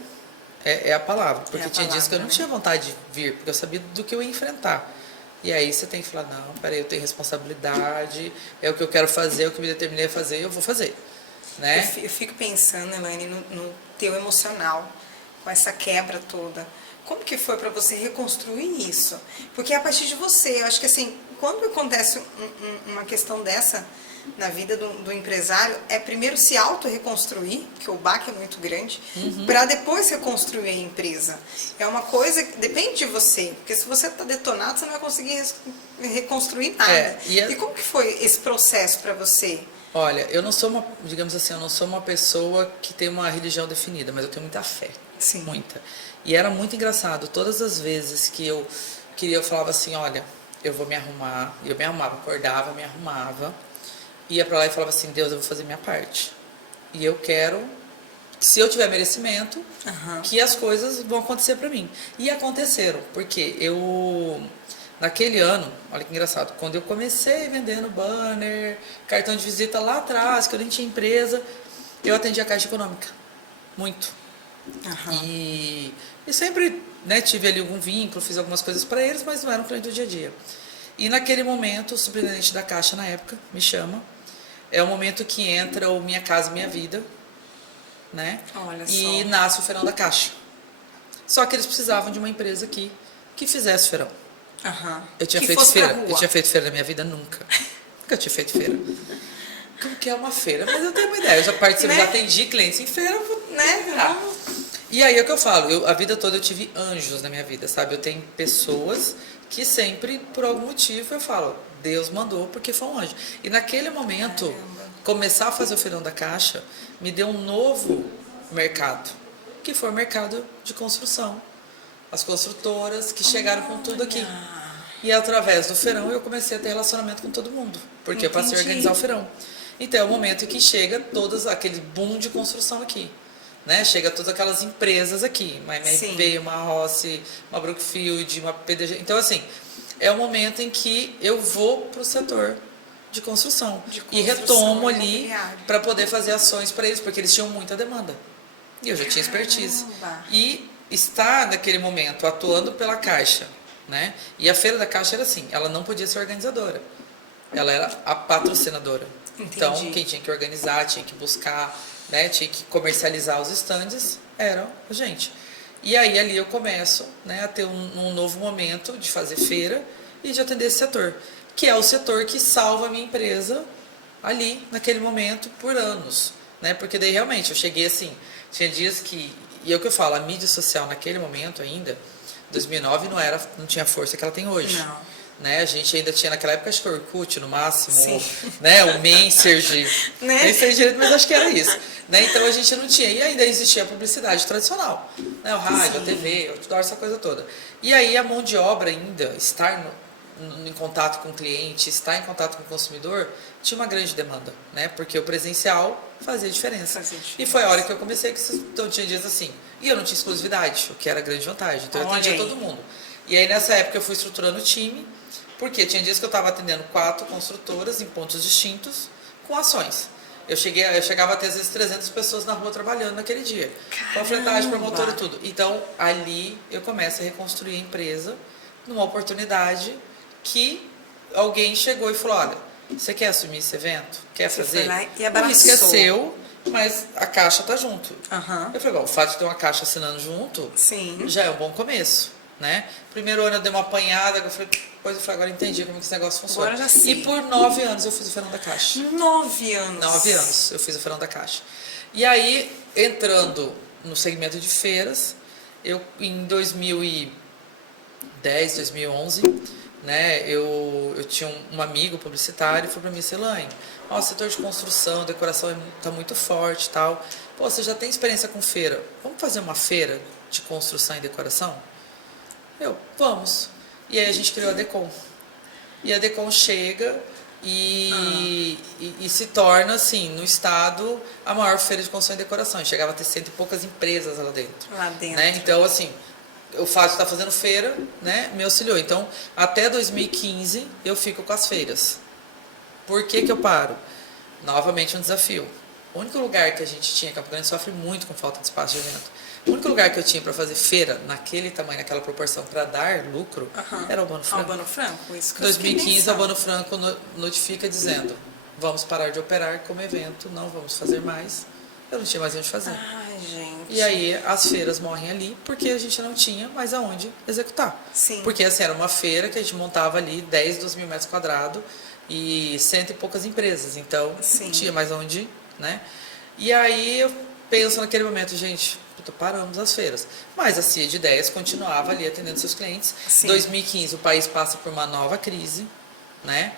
é a palavra. Porque tinha dias que eu não tinha vontade de vir, porque eu sabia do que eu ia enfrentar. E aí você tem que falar, não, peraí, eu tenho responsabilidade, é o que eu quero fazer, é o que me determinei a fazer, eu vou fazer. Né? Eu fico pensando, Elaine, no teu emocional, com essa quebra toda. Como que foi para você reconstruir isso? Porque é a partir de você, eu acho que assim, quando acontece uma questão dessa na vida do empresário, é primeiro se auto-reconstruir, porque o baque é muito grande, para depois reconstruir a empresa. É uma coisa que depende de você, porque se você está detonado, você não vai conseguir reconstruir nada. E como que foi esse processo para você? Olha, eu não sou uma, digamos assim, eu não sou uma pessoa que tem uma religião definida, mas eu tenho muita fé. Sim. Muita. E era muito engraçado, todas as vezes que eu queria, eu falava assim, olha, eu vou me arrumar, e eu me arrumava, acordava, me arrumava, ia pra lá e falava assim, Deus, eu vou fazer minha parte. E eu quero, se eu tiver merecimento, que as coisas vão acontecer pra mim. E aconteceram, porque naquele ano, olha que engraçado, quando eu comecei vendendo banner, cartão de visita lá atrás, que eu nem tinha empresa, eu atendi a Caixa Econômica. Muito. E sempre, né, tive ali algum vínculo, fiz algumas coisas para eles, mas não era um cliente do dia a dia. E naquele momento, o superintendente da Caixa, na época, me chama. É o momento que entra o Minha Casa Minha Vida, né? Olha e só. nasce o Feirão da Caixa. Só que eles precisavam de uma empresa aqui que fizesse feirão. Eu tinha feito feira. Eu tinha feito feira na minha vida? Nunca. Nunca tinha feito feira. Como que é uma feira? Mas eu tenho uma ideia. Eu já participei, já atendi clientes em feira, né? E aí é o que eu falo. A vida toda eu tive anjos na minha vida, sabe? Eu tenho pessoas que sempre, por algum motivo, eu falo, Deus mandou porque foi um anjo. E naquele momento, começar a fazer o Feirão da Caixa me deu um novo mercado, que foi o mercado de construção. As construtoras que chegaram com tudo aqui. E através do feirão eu comecei a ter relacionamento com todo mundo, porque eu passei a organizar o feirão. Então é o momento em que chega todos aquele boom de construção aqui. Né? Chega todas aquelas empresas aqui, uma MRV, uma Rossi, uma Brookfield, uma PDG. Então, assim, é o momento em que eu vou para o setor de construção e retomo ali para poder fazer ações para eles, porque eles tinham muita demanda. E eu já tinha expertise. E estar naquele momento atuando pela Caixa, né? E a feira da Caixa era assim, ela não podia ser organizadora, ela era a patrocinadora. Então, quem tinha que organizar, tinha que buscar, né, tinha que comercializar os estandes, era a gente. E aí ali eu começo, né, a ter um novo momento de fazer feira e de atender esse setor, que é o setor que salva a minha empresa ali, naquele momento, por anos. Né? Porque daí realmente eu cheguei assim, tinha dias que, e é o que eu falo, a mídia social naquele momento ainda, 2009 não tinha a força que ela tem hoje. Não. Né? A gente ainda tinha naquela época, acho que o Orkut no máximo, né? O Messenger, nem sei direito, mas acho que era isso. Né? Então a gente não tinha, e ainda existia a publicidade tradicional, né? O rádio, a TV, o outdoor, essa coisa toda. E aí a mão de obra ainda, estar em contato com o cliente, estar em contato com o consumidor, tinha uma grande demanda, né? Porque o presencial fazia diferença. E foi a hora que eu comecei, então tinha dias assim, e eu não tinha exclusividade, o que era a grande vantagem, então eu atendia todo mundo. E aí nessa época eu fui estruturando o time, porque tinha dias que eu estava atendendo 4 construtoras em pontos distintos, com ações. Eu chegava a ter às vezes 300 pessoas na rua trabalhando naquele dia. Panfletagem, promotor e tudo. Então, ali eu começo a reconstruir a empresa numa oportunidade que alguém chegou e falou, olha, você quer assumir esse evento? Quer Você fazer? foi lá e O abraçou. risco é seu, mas a Caixa tá junto. Aham. Eu falei, bom, o fato de ter uma Caixa assinando junto Sim. já é um bom começo, né? Primeiro ano eu dei uma apanhada, eu falei, depois eu falei, agora entendi como que esse negócio funciona. Agora já sei. E por 9 anos eu fiz o Feirão da Caixa. 9 anos. 9 anos eu fiz o Feirão da Caixa. E aí, entrando no segmento de feiras, eu em 2010, 2011, né, eu tinha um amigo publicitário e falou para mim, Elaine, ó, o setor de construção, decoração tá muito forte e tal. Pô, você já tem experiência com feira, vamos fazer uma feira de construção e decoração? Vamos. E aí a gente criou a Decom. E a Decom chega e se torna, assim, no estado, a maior feira de construção e decoração. Chegava a ter 100 e poucas empresas lá dentro. Lá dentro. Né? Então, assim, o fato de estar fazendo feira, né, me auxiliou. Então, até 2015, eu fico com as feiras. Por que que eu paro? Novamente um desafio. O único lugar que a gente tinha, Campo Grande sofre muito com falta de espaço de evento. O único lugar que eu tinha para fazer feira, naquele tamanho, naquela proporção, para dar lucro, era o Albano Franco. Albano Franco, isso que Em eu fiquei 2015, pensando. Albano Franco notifica dizendo, vamos parar de operar como evento, não vamos fazer mais. Eu não tinha mais onde fazer. Ai, gente. E aí as feiras morrem ali porque a gente não tinha mais aonde executar. Sim. Porque assim, era uma feira que a gente montava ali 10, 12 mil metros quadrados e 100 e poucas empresas. Então, Sim. não tinha mais onde, né? E aí eu penso naquele momento, gente, puta, paramos as feiras. Mas a CIA de Ideias continuava ali atendendo seus clientes. Sim. 2015 o país passa por uma nova crise, né?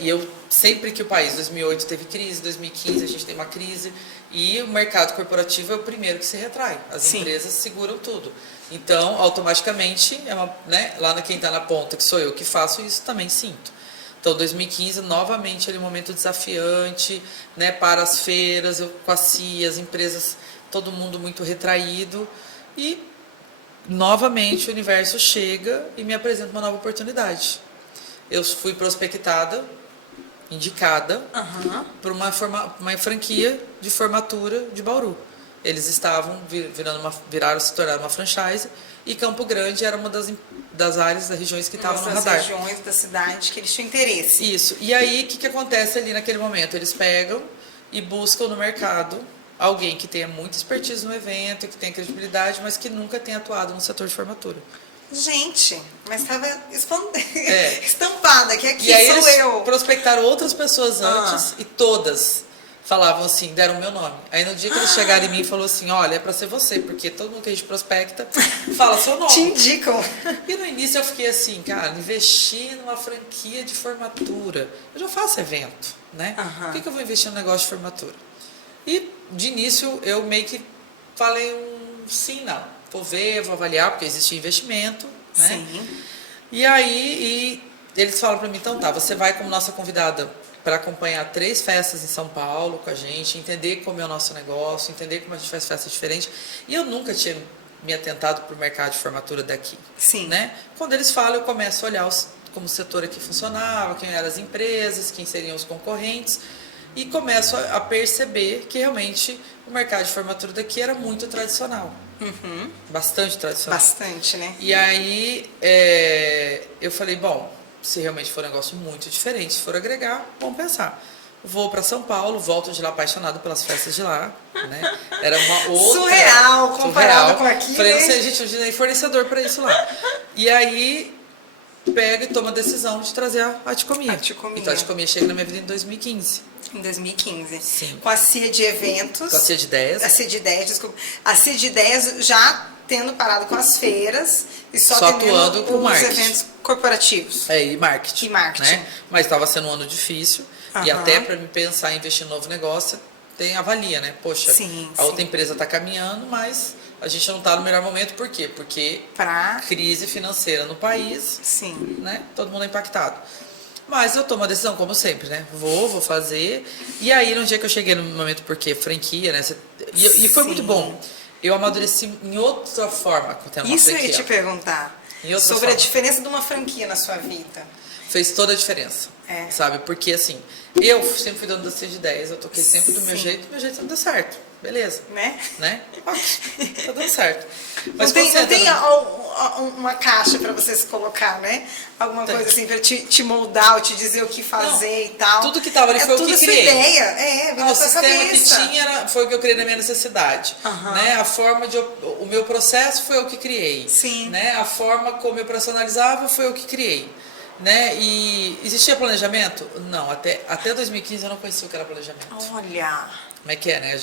E eu, sempre que o país, 2008 teve crise, 2015 a gente tem uma crise, e o mercado corporativo é o primeiro que se retrai. As Sim. empresas seguram tudo. Então, automaticamente, né, lá quem está na ponta, que sou eu que faço isso, também sinto. Então, 2015, novamente, ali um momento desafiante, né, para as feiras, eu com a CIA, as empresas, todo mundo muito retraído, e novamente o universo chega e me apresenta uma nova oportunidade. Eu fui prospectada, indicada, para uma franquia de formatura de Bauru. Eles estavam viraram se tornar uma franchise, e Campo Grande era uma das áreas, das regiões que estavam no radar. Das regiões da cidade que eles tinham interesse. Isso. E aí, o que acontece ali naquele momento? Eles pegam e buscam no mercado alguém que tenha muita expertise no evento, que tenha credibilidade, mas que nunca tenha atuado no setor de formatura. Gente, mas estava estampada, que aqui E aí sou eles eu. prospectaram outras pessoas antes e todas falavam assim, deram o meu nome. Aí no dia que eles chegaram em mim, falou assim, olha, é pra ser você, porque todo mundo que a gente prospecta fala seu nome. Te indicam. E no início eu fiquei assim, cara, investir numa franquia de formatura. Eu já faço evento, né? Por que eu vou investir num negócio de formatura? E de início eu meio que falei sim, não. Vou ver, vou avaliar, porque existe investimento, né? Sim. E aí eles falam pra mim, então tá, você vai como nossa convidada para acompanhar 3 festas em São Paulo com a gente, entender como é o nosso negócio, entender como a gente faz festas diferentes. E eu nunca tinha me atentado para o mercado de formatura daqui. Sim. Né? Quando eles falam, eu começo a olhar como o setor aqui funcionava, quem eram as empresas, quem seriam os concorrentes, e começo a perceber que realmente o mercado de formatura daqui era muito tradicional. Bastante tradicional. Bastante, né? E aí eu falei, bom, se realmente for um negócio muito diferente, se for agregar, vamos pensar. Vou para São Paulo, volto de lá apaixonado pelas festas de lá, né? Era uma outra... Surreal, comparado com aqui, Falei, né? não sei, gente, eu nem fornecedor para isso lá. E aí, pego e tomo a decisão de trazer a Aticomia. Então, a Aticomia chega na minha vida em 2015. Em 2015. Sim. Com a CIA de Eventos. Com a CIA de Ideias. A CIA de Ideias, desculpa. A CIA de Ideias já tendo parado com as feiras e só atuando com os marketing. eventos corporativos. E marketing. E marketing. Né? Mas estava sendo um ano difícil. E até para me pensar em investir em novo negócio, avalia, né? Poxa, a outra empresa está caminhando, mas a gente não está no melhor momento. Por quê? Porque crise financeira no país, né? Todo mundo é impactado. Mas eu tomo a decisão, como sempre, né? Vou fazer. E aí, no dia que eu cheguei no momento, porque franquia, né? E foi muito bom. Eu amadureci em outra forma tendo uma Isso franquia. eu ia te perguntar. Sobre a diferença de uma franquia na sua vida. Fez toda a diferença, sabe? Porque, assim, eu sempre fui dono da CIA de Ideias, eu toquei sempre do meu jeito sempre deu certo. beleza. Né? Ok, tá dando certo. Mas Não quando você tem entra uma caixa para você se colocar, né? Alguma Tem. coisa assim para te moldar, ou te dizer o que fazer e tal. tudo que tava ali foi o que tudo a sua criei. ideia. vem o da sua sistema cabeça. que tinha foi o que eu criei na minha necessidade. Aham. Né? A forma o meu processo foi o que criei. Sim. Né? A forma como eu personalizava foi o que criei. Né? E existia planejamento? Não, até 2015 eu não conhecia o que era planejamento. Olha. Como é que é, né?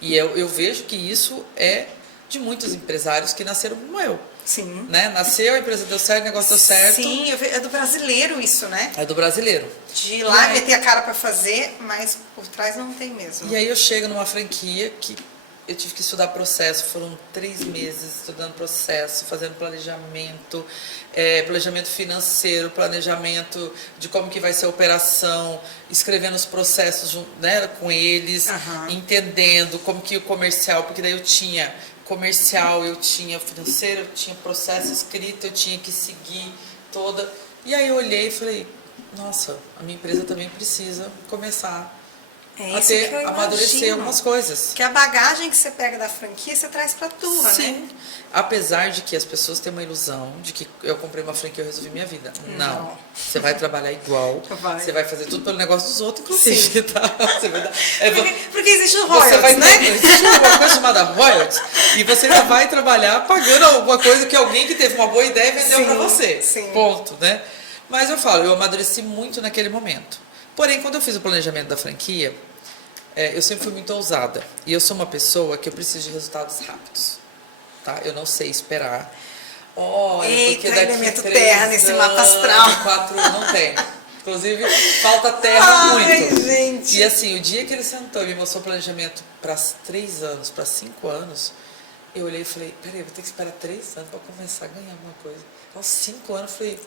Eu vejo que isso é de muitos empresários que nasceram como eu. Sim. Né? Nasceu, a empresa deu certo, o negócio deu certo. Sim, é do brasileiro isso, né? É do brasileiro. De ir lá meter a cara para fazer, mas por trás não tem mesmo. E aí eu chego numa franquia que eu tive que estudar processo, foram 3 meses estudando processo, fazendo planejamento, planejamento financeiro, planejamento de como que vai ser a operação, escrevendo os processos, né, com eles, entendendo como que o comercial, porque daí eu tinha comercial, eu tinha financeiro, eu tinha processo escrito, eu tinha que seguir toda. E aí eu olhei e falei, nossa, a minha empresa também precisa começar a isso que eu amadurecer imagino. algumas coisas. Que a bagagem que você pega da franquia, você traz pra tua, Sim. né? Apesar de que as pessoas têm uma ilusão de que eu comprei uma franquia e eu resolvi minha vida. Não. Você vai trabalhar igual. Vai. Você vai fazer tudo pelo negócio dos outros, inclusive, tá? Você vai dar, Porque existe o você royalties, vai né? existe uma coisa chamada royalties e você ainda vai trabalhar pagando alguma coisa que alguém que teve uma boa ideia vendeu pra você. Sim. Ponto, né? Mas eu falo, eu amadureci muito naquele momento. Porém, quando eu fiz o planejamento da franquia, eu sempre fui muito ousada. E eu sou uma pessoa que eu preciso de resultados rápidos. Tá? Eu não sei esperar. Olha, Eita, porque daqui elemento 3 terra nesse mapa astral. 4 não tem. Inclusive, falta terra muito. Gente. E assim, o dia que ele sentou e me mostrou o planejamento para 3 anos, para 5 anos, eu olhei e falei, peraí, eu vou ter que esperar 3 anos para começar a ganhar alguma coisa. Aos 5 anos eu falei,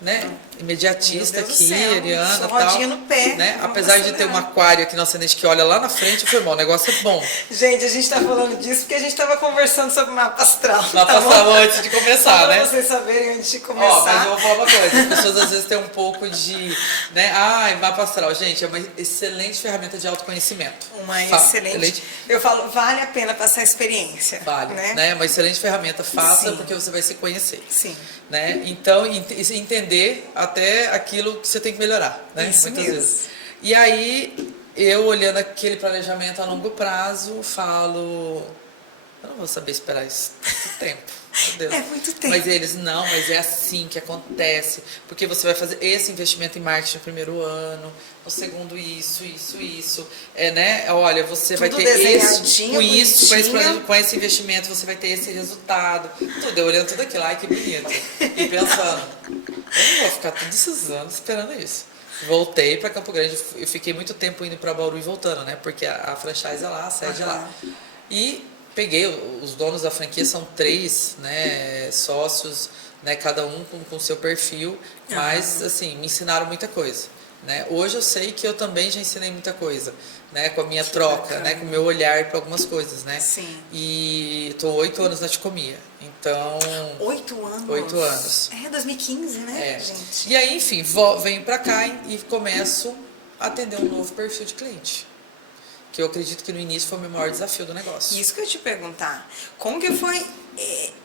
né, imediatista aqui, Ariana, tal, rodinha no pé. né? Apesar de ter um aquário aqui no ascendente que olha lá na frente, eu falei, bom, o negócio é bom. Gente, a gente tá falando disso porque a gente tava conversando sobre mapa astral. Mapa astral antes de começar, só né? pra vocês saberem antes de começar. Ó, mas eu vou falar uma coisa, as pessoas às vezes têm um pouco de, né, mapa astral, gente, é uma excelente ferramenta de autoconhecimento. Uma excelente. Eu falo, vale a pena passar a experiência. Vale, né? Uma excelente ferramenta, faça, Sim. porque você vai se conhecer. Sim. Né? Então, entender até aquilo que você tem que melhorar, né? Isso muitas mesmo. vezes. E aí, eu olhando aquele planejamento a longo prazo, falo, eu não vou saber esperar isso tanto tempo. Meu Deus. É muito tempo. Mas eles, não, mas é assim que acontece, porque você vai fazer esse investimento em marketing no primeiro ano, no segundo isso, né? Olha, você vai ter esse, com esse investimento você vai ter esse resultado, tudo, eu olhando tudo aquilo, ai que bonito, e pensando, eu não vou ficar todos esses anos esperando isso. Voltei para Campo Grande, eu fiquei muito tempo indo para Bauru e voltando, né? Porque a franchise é lá, a sede é lá. E peguei, os donos da franquia são 3, né, sócios, né, cada um com seu perfil, mas assim, me ensinaram muita coisa, né? Hoje eu sei que eu também já ensinei muita coisa, né, com a minha troca, né, com o meu olhar para algumas coisas, né? Sim. E estou 8 anos na Ticomia, então... 8 anos? 8 anos. 2015, né, É. gente? E aí, enfim, venho para cá e começo a atender um novo perfil de cliente. Que eu acredito que no início foi o meu maior desafio do negócio. Isso que eu ia te perguntar. Como que foi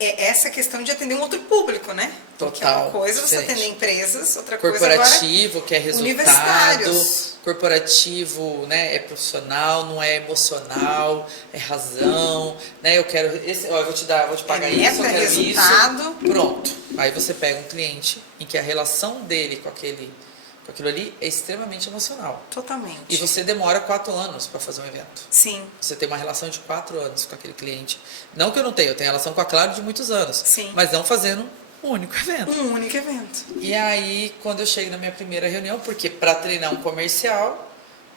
essa questão de atender um outro público, né? Porque Total. uma coisa você diferente. atender empresas, outra Corporativo, coisa agora, que é resultado. universitários. Corporativo, né, é profissional, não é emocional, é razão, né? Eu quero eu vou te pagar isso, eu quero resultado. isso. Pronto. Aí você pega um cliente em que a relação dele com aquilo ali é extremamente emocional. Totalmente. E você demora 4 anos para fazer um evento. Sim. Você tem uma relação de 4 anos com aquele cliente. Não que eu não tenha, eu tenho relação com a Claro de muitos anos. Sim. Mas não fazendo um único evento. Um único evento. E aí, quando eu chego na minha primeira reunião, porque para treinar um comercial,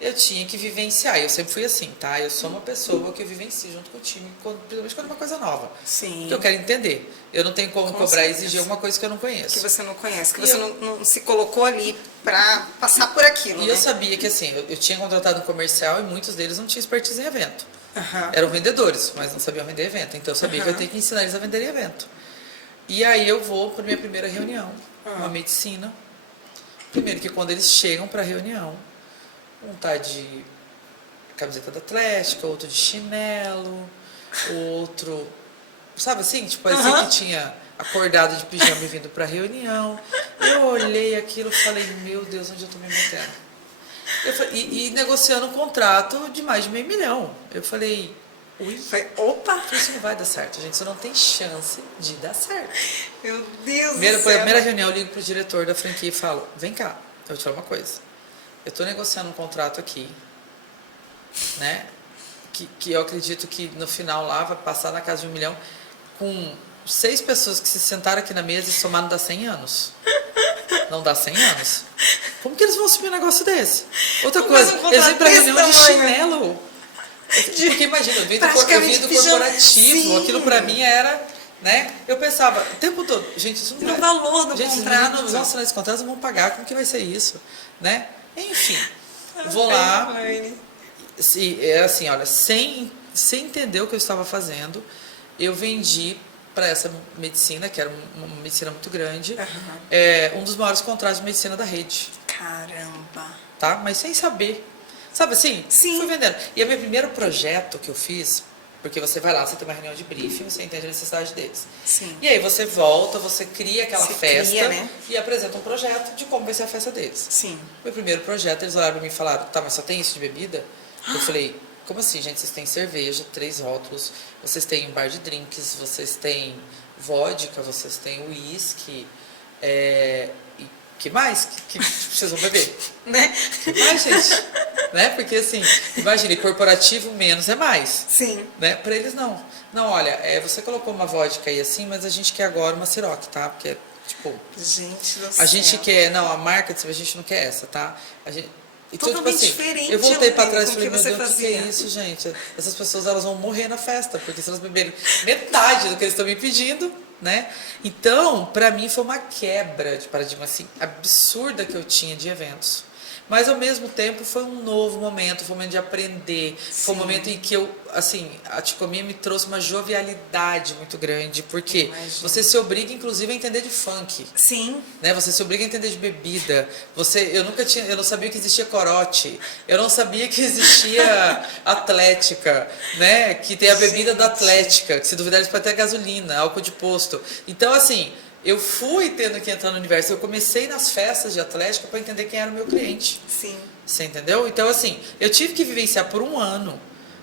eu tinha que vivenciar. Eu sempre fui assim, tá? Eu sou uma pessoa que vivencio junto com o time, principalmente quando é uma coisa nova. Sim. Que eu quero entender. Eu não tenho como cobrar e exigir alguma coisa que eu não conheço. Que você não conhece, que você não se colocou ali para passar por aquilo, E né? eu sabia que assim, eu tinha contratado um comercial e muitos deles não tinham expertise em evento. Aham. Eram vendedores, mas não sabiam vender evento. Então eu sabia que eu ia ter que ensinar eles a vender evento. E aí eu vou para minha primeira reunião, uma medicina. Primeiro que quando eles chegam para a reunião, vontade de camiseta da Atlética, outro de chinelo, outro, sabe assim, tipo, parecia que tinha acordado de pijama e vindo pra reunião. Eu olhei aquilo e falei, meu Deus, onde eu tô me metendo? E negociando um contrato de mais de R$500 mil. Eu falei, ui, Opa! isso não vai dar certo, gente, isso não tem chance de dar certo. Meu Deus do céu. Primeira reunião, eu ligo pro diretor da franquia e falo, vem cá, eu vou te falar uma coisa. Eu tô negociando um contrato aqui, né? Que eu acredito que no final lá vai passar na casa de R$1 milhão, com 6 pessoas que se sentaram aqui na mesa e somaram, não dá 100 anos. Não dá 100 anos. Como que eles vão assumir um negócio desse? Outra coisa, eles vêm pra reunião de chinelo. Porque imagina, eu vim do corporativo, sim. Aquilo pra mim era, né? Eu pensava o tempo todo, gente, isso não No vai... valor do gente, contrato. Gente, vão assinar esse contrato, não vão pagar, como que vai ser isso? Né? Enfim, vou lá, era assim, olha, sem entender o que eu estava fazendo, eu vendi para essa medicina, que era uma medicina muito grande, um dos maiores contratos de medicina da rede. Caramba! Tá? Mas sem saber. Sabe assim? Sim. Fui vendendo. E o meu primeiro projeto que eu fiz, porque você vai lá, você tem uma reunião de briefing, você entende a necessidade deles. Sim. E aí você volta, você cria aquela festa, cria, né? e apresenta um projeto de como vai ser a festa deles. Sim. Meu primeiro projeto, eles olharam para mim e falaram, tá, mas só tem isso de bebida? Eu falei, como assim, gente? Vocês têm cerveja, 3 rótulos, vocês têm um bar de drinks, vocês têm vodka, vocês têm uísque, e que mais que vocês vão beber? Né? Que mais, gente? Né? Porque assim, imagine, corporativo menos é mais. Sim. Né? Para eles não. Não, olha, você colocou uma vodka aí assim, mas a gente quer agora uma Ciroc, tá? Porque, tipo, gente do a céu. gente quer, não, a marca de cerveja a gente não quer essa, tá? A gente, então, Totalmente tipo assim, diferente, eu voltei para trás e com falei, que meu você Deus, o que é fazia. isso, gente? Essas pessoas, elas vão morrer na festa, porque se elas beberem metade do que eles estão me pedindo, né? Então, para mim foi uma quebra de paradigma, assim, absurda que eu tinha de eventos. Mas, ao mesmo tempo, foi um novo momento, foi um momento de aprender, foi um momento em que eu, assim, a Ticomia me trouxe uma jovialidade muito grande, porque você se obriga, inclusive, a entender de funk. Sim. Né? Você se obriga a entender de bebida. Eu não sabia que existia corote. Eu não sabia que existia Atlética, né? Que tem a bebida da Atlética, que se duvidar eles podem ter gasolina, álcool de posto. Então, assim, eu fui tendo que entrar no universo. Eu comecei nas festas de Atlética para entender quem era o meu cliente. Sim. Você entendeu? Então, assim, eu tive que vivenciar por um ano,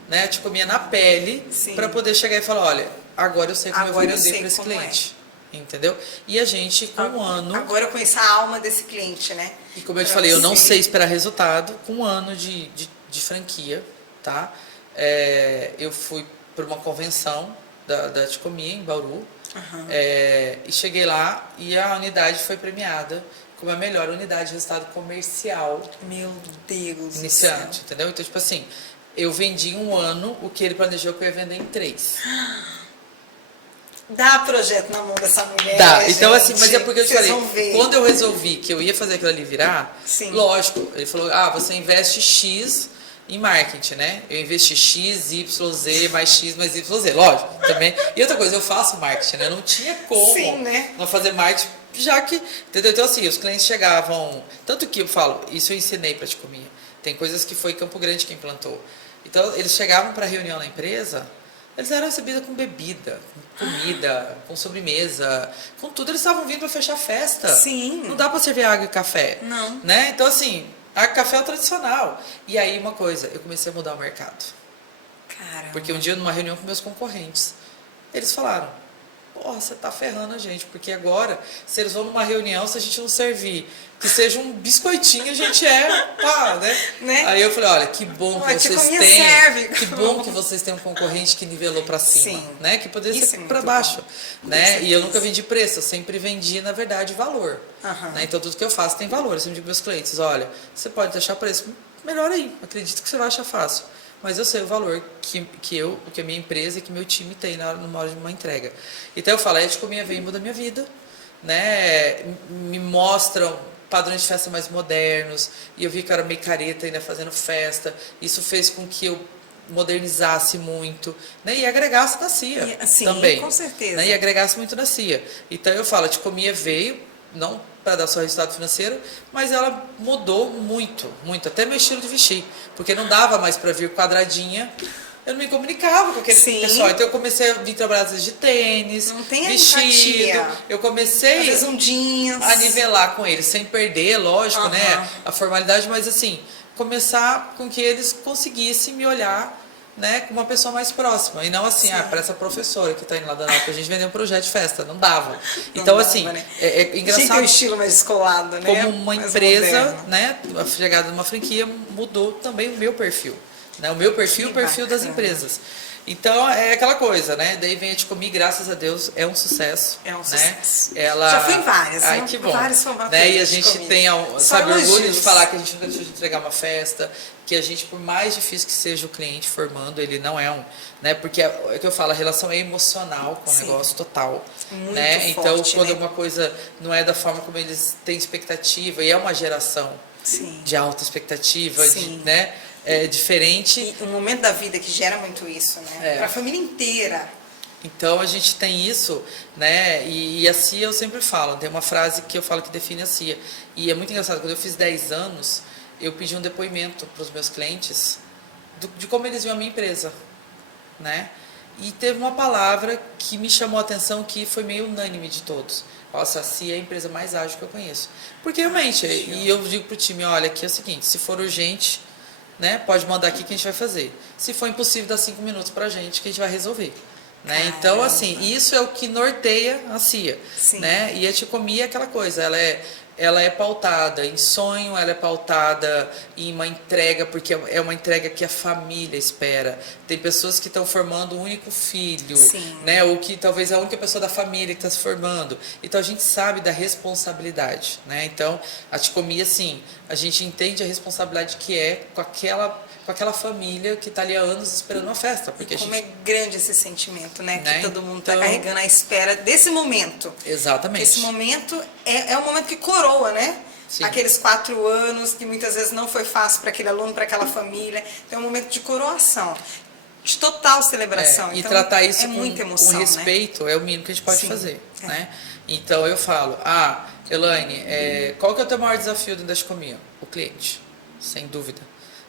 né? A Ticomia na pele, para poder chegar e falar, olha, agora eu sei como eu vou vender para esse cliente. Entendeu? E a gente, com um ano... Agora eu conheço a alma desse cliente, né? E como eu te falei, eu não sei esperar resultado. Com um ano de franquia, tá? Eu fui para uma convenção da Ticomia, em Bauru. E cheguei lá e a unidade foi premiada como a melhor unidade de resultado comercial. Meu Deus iniciante, entendeu? Então, tipo assim, eu vendi em um ano o que ele planejou que eu ia vender em 3. Dá projeto na mão dessa mulher. Dá. Então, gente, assim, mas é porque eu te falei, ver. quando eu resolvi que eu ia fazer aquilo ali virar, Sim. lógico, ele falou, você investe X em marketing, né? Eu investi X, Y, Z, mais X, mais Y, Z, lógico, também. E outra coisa, eu faço marketing, né? Não tinha como Sim, né? não fazer marketing, já que, entendeu? Então, assim, os clientes chegavam, tanto que eu falo, isso eu ensinei pra Ticomia, tem coisas que foi Campo Grande que implantou. Então, eles chegavam para reunião na empresa, eles eram recebidos com bebida, com comida, com sobremesa, com tudo. Eles estavam vindo para fechar a festa. Sim. Não dá para servir água e café. Não. Né? Então, assim, água e café é o tradicional. E aí, uma coisa, eu comecei a mudar o mercado. Caramba. Porque um dia, numa reunião com meus concorrentes, eles falaram, porra, você tá ferrando a gente, porque agora, se eles vão numa reunião, se a gente não servir, que seja um biscoitinho, a gente né? Aí eu falei, olha, que bom que vocês têm, que bom que vocês têm um concorrente que nivelou para cima, Sim. né? Que poderia Isso ser é para muito baixo, bom. né? E eu nunca vendi preço, eu sempre vendi, na verdade, valor. Né? Então, tudo que eu faço tem valor. Eu sempre digo para meus clientes, olha, você pode deixar preço melhor aí, acredito que você vai achar fácil. Mas eu sei o valor que a minha empresa e que meu time tem numa hora de uma entrega. Então eu falo, a Ticomia veio e muda a minha vida, né? Me mostram padrões de festa mais modernos, e eu vi que eu era meio careta ainda fazendo festa. Isso fez com que eu modernizasse muito, né? E agregasse na CIA sim, também. com certeza. Né? E agregasse muito na CIA. Então eu falo, a Ticomia veio não para dar só resultado financeiro, mas ela mudou muito, muito, até meu estilo de vestir, porque não dava mais para vir quadradinha. Eu não me comunicava com aquele Sim. pessoal. Então eu comecei a vir trabalhar às vezes de tênis, Não tem a vestido. empatia. Eu comecei Às vezes um jeans. a nivelar com eles, sem perder, lógico, Aham. né, a formalidade, mas assim, começar com que eles conseguissem me olhar, né, como uma pessoa mais próxima. E não assim, Sim. para essa professora que está indo lá da aula pra gente vender um projeto de festa. Não dava. Não Então, dava, assim, né? é Tinha que engraçado. ter um estilo mais descolado, né? Como uma Mais empresa, moderno. né, a chegada de uma franquia mudou também o meu perfil. Né, o meu perfil e o Que perfil das bacana. empresas. Então, é aquela coisa, né? Daí vem a Ticomi, graças a Deus, é um sucesso. É um né? sucesso. Ela... Já fui em várias, Ai, né? que bom. Várias formaturas Né? E a de gente Ticomi. tem, Só sabe, orgulho de elogios. falar que a gente nunca deixou de entregar uma festa, que a gente, por mais difícil que seja o cliente formando, ele não é um... Né? Porque é o que eu falo, a relação é emocional com o Sim. negócio total. Muito né? Então, forte, quando né? uma coisa não é da forma como eles têm expectativa, e é uma geração Sim. de alta expectativa, Sim. né? É diferente. E um momento da vida que gera muito isso, né? É. Para a família inteira. Então a gente tem isso, né? E a CIA eu sempre falo, tem uma frase que eu falo que define a CIA. E é muito engraçado, quando eu fiz 10 anos, eu pedi um depoimento para os meus clientes de como eles viam a minha empresa, né? E teve uma palavra que me chamou a atenção, que foi meio unânime de todos. Nossa, a CIA é a empresa mais ágil que eu conheço. Porque realmente, e eu digo pro time, olha, aqui é o seguinte, se for urgente, né, pode mandar aqui que a gente vai fazer. Se for impossível, dá 5 minutos pra gente que a gente vai resolver. Né? Então, assim, isso é o que norteia a CIA. Sim. Né? E a Ticomi é aquela coisa, ela é pautada em sonho, ela é pautada em uma entrega, porque é uma entrega que a família espera. Tem pessoas que estão formando um único filho, Sim. né? Ou que talvez é a única pessoa da família que está se formando. Então a gente sabe da responsabilidade. Né? Então, a Ticomi, assim, a gente entende a responsabilidade que é com aquela família que está ali há anos esperando uma festa. Porque Como a gente... é grande esse sentimento, né? Né? Que todo mundo está Então- carregando à espera desse momento. Exatamente. Esse momento é um momento que coroa, né? Sim. Aqueles 4 anos que muitas vezes não foi fácil para aquele aluno, para aquela família. Então é um momento de coroação, de total celebração. E então, tratar isso é muita com emoção, respeito é o mínimo que a gente pode Sim, fazer. é. Né? Então eu falo, Elaine, qual que é o teu maior desafio dentro da Ticomi? O cliente, sem dúvida.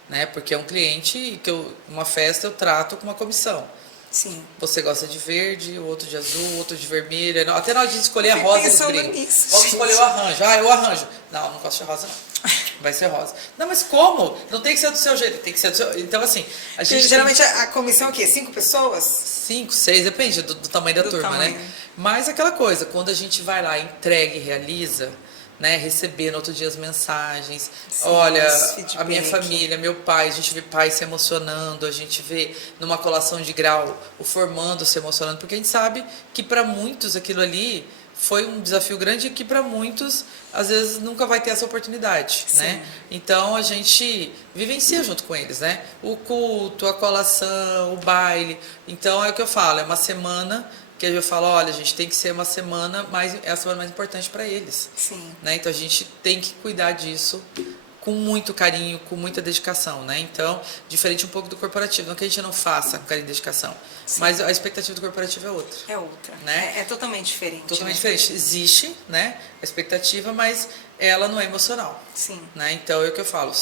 Né? Porque é um cliente que uma festa eu trato com uma comissão. Sim. Você gosta de verde, o outro de azul, o outro de vermelho. Até na hora de escolher a Fico rosa, eles pensando brigam. nisso, Vamos gente. escolher o arranjo. Eu arranjo. Não, não gosto de rosa, não. Vai ser rosa. Não, mas como? Não tem que ser do seu jeito, tem que ser do seu... Então, assim, a gente Geralmente a comissão é o quê? 5 pessoas? 5, 6, depende do tamanho da Do turma, tamanho. né? Mas aquela coisa, quando a gente vai lá, entrega e realiza, né? Receber no outro dia as mensagens, Sim, olha, os a minha feedback. família, meu pai, a gente vê pai se emocionando, a gente vê numa colação de grau o formando se emocionando, porque a gente sabe que para muitos aquilo ali foi um desafio grande e que para muitos às vezes nunca vai ter essa oportunidade, né? Então a gente vivencia junto com eles, né? O culto, a colação, o baile. Então é o que eu falo, é uma semana que eu falo, olha, a gente tem que ser uma semana é a semana mais importante para eles. Sim. Né? Então a gente tem que cuidar disso com muito carinho, com muita dedicação, né? Então, diferente um pouco do corporativo, não que a gente não faça com carinho e dedicação, mas a expectativa do corporativo é outra. É outra. Né? É totalmente diferente. Totalmente né? diferente. Existe, né, a expectativa, mas ela não é emocional. Sim. Né? Então, é o que eu falo,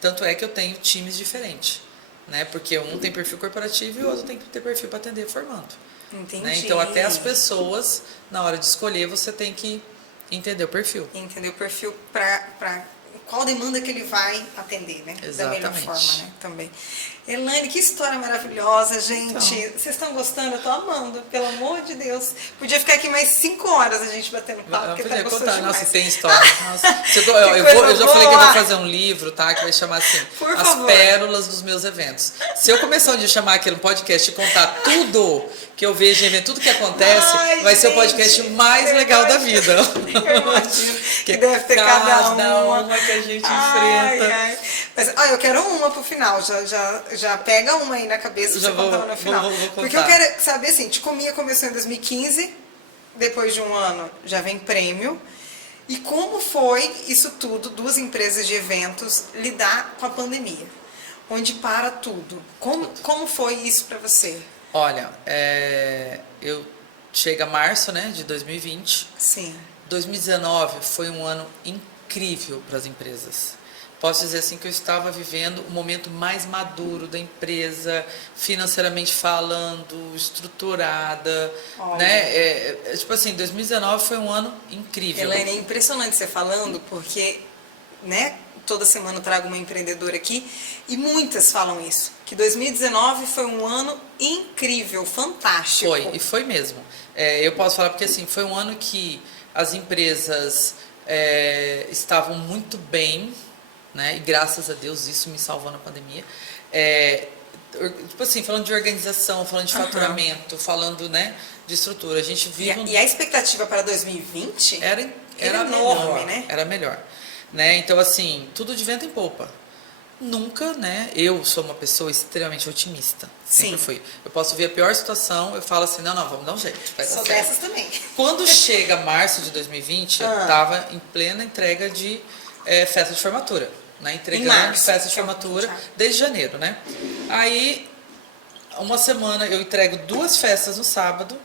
tanto é que eu tenho times diferentes, né? Porque um tem perfil corporativo e o outro tem que ter perfil para atender formando. Entendi. Né? Então, até as pessoas, na hora de escolher, você tem que entender o perfil. Entender o perfil para qual demanda que ele vai atender, né? Exatamente. Da melhor forma, né? Também. Elaine, que história maravilhosa, gente. Então. Vocês estão gostando? Eu tô amando, pelo amor de Deus. Podia ficar aqui mais 5 horas a gente batendo papo, Eu porque podia tá gostoso contar, demais. nossa, tem história. Nossa. Eu já coisa falei que eu boa. vou fazer um livro, tá? Que vai chamar assim, Por As favor. Pérolas dos Meus Eventos. Se eu começar um dia a chamar aqui no podcast e contar tudo que eu vejo em evento, tudo que acontece, Ai, vai ser o gente, podcast mais eu legal da imagino. vida. Eu imagino que Que deve ter cada uma. que a gente Ai, enfrenta. ai. Mas, eu quero uma pro final. Já pega uma aí na cabeça pra Já você vou- contar no final. vou Porque eu contar. quero saber assim, Ticomi começou em 2015, depois de um ano já vem prêmio. E como foi isso tudo, 2 empresas de eventos, lidar com a pandemia? Onde para tudo. Como foi isso para você? Olha, chega março, né, de 2020. Sim. 2019 foi um ano incrível para as empresas. Posso dizer assim que eu estava vivendo o momento mais maduro da empresa, financeiramente falando, estruturada, Olha. né? Tipo assim, 2019 foi um ano incrível. Elaine, é impressionante você falando, porque, né, toda semana eu trago uma empreendedora aqui e muitas falam isso, que 2019 foi um ano incrível, fantástico. Foi, e foi mesmo. Eu posso falar porque assim, foi um ano que as empresas estavam muito bem, né? E graças a Deus isso me salvou na pandemia. Tipo assim, falando de organização, falando de faturamento, falando, né, de estrutura. A gente vive E a expectativa para 2020 era enorme, melhor, né? Era melhor, né? Então assim, tudo de vento em popa. Nunca, né? Eu sou uma pessoa extremamente otimista. Sempre Sim. fui. Eu posso ver a pior situação, eu falo assim, não, vamos dar um jeito. Vai dar Sou certo. dessas também. Quando chega março de 2020, eu estava em plena entrega de festa de formatura. Né? Entregando março, festa de formatura desde janeiro, né? Aí, uma semana eu entrego 2 festas no sábado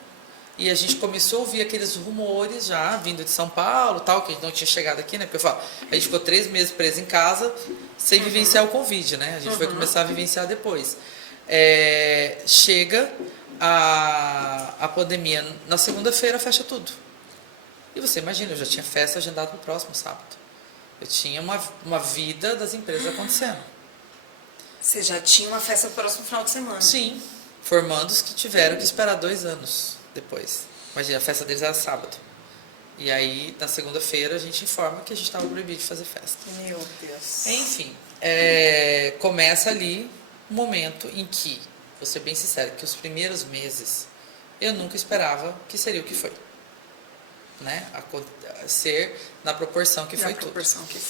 e a gente começou a ouvir aqueles rumores já vindo de São Paulo, tal, que a gente não tinha chegado aqui, né? Porque eu falo, a gente ficou 3 meses preso em casa sem vivenciar o Covid, né? A gente foi começar a vivenciar depois. Chega a pandemia, na segunda-feira fecha tudo. E você imagina, eu já tinha festa agendada para o próximo sábado. Eu tinha uma vida das empresas acontecendo. Você já tinha uma festa no próximo final de semana. Sim, formandos que tiveram que esperar 2 anos depois. Imagina, a festa deles era sábado. E aí, na segunda-feira, a gente informa que a gente estava proibido de fazer festa. Meu Deus. Enfim, começa ali um momento em que, vou ser bem sincero, que os primeiros meses eu nunca esperava que seria o que foi. Né? Ser na proporção que foi tudo.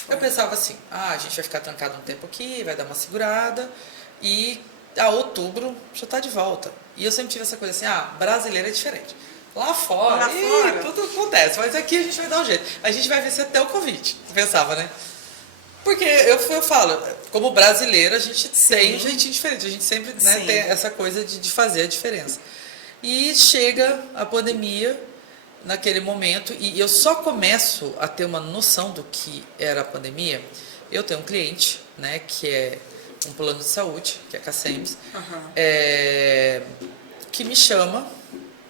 Eu pensava assim, a gente vai ficar trancado um tempo aqui, vai dar uma segurada e a outubro já está de volta. E eu sempre tive essa coisa assim, brasileiro é diferente. Lá fora, tudo acontece, mas aqui a gente vai dar um jeito. A gente vai vencer até o Covid, eu pensava, né? Porque eu falo, como brasileiro, a gente tem um jeitinho diferente, a gente sempre, né, tem essa coisa de fazer a diferença. E chega a pandemia naquele momento, e eu só começo a ter uma noção do que era a pandemia. Eu tenho um cliente, né, que é um plano de saúde, que é a Cacems, que me chama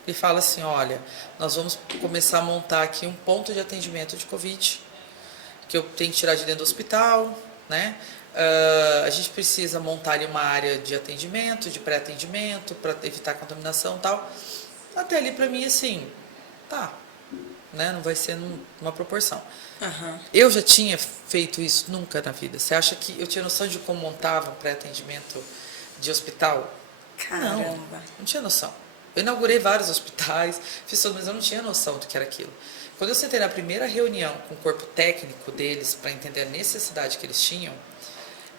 e fala assim, olha, nós vamos começar a montar aqui um ponto de atendimento de Covid, que eu tenho que tirar de dentro do hospital, né? A gente precisa montar ali uma área de atendimento, de pré-atendimento, para evitar contaminação e tal. Até ali, para mim, assim, tá, né? Não vai ser numa proporção. Eu já tinha feito isso nunca na vida. Você acha que eu tinha noção de como montava um pré-atendimento de hospital? Caramba. Não tinha noção. Eu inaugurei vários hospitais, fiz tudo, mas eu não tinha noção do que era aquilo. Quando eu sentei na primeira reunião com o corpo técnico deles para entender a necessidade que eles tinham,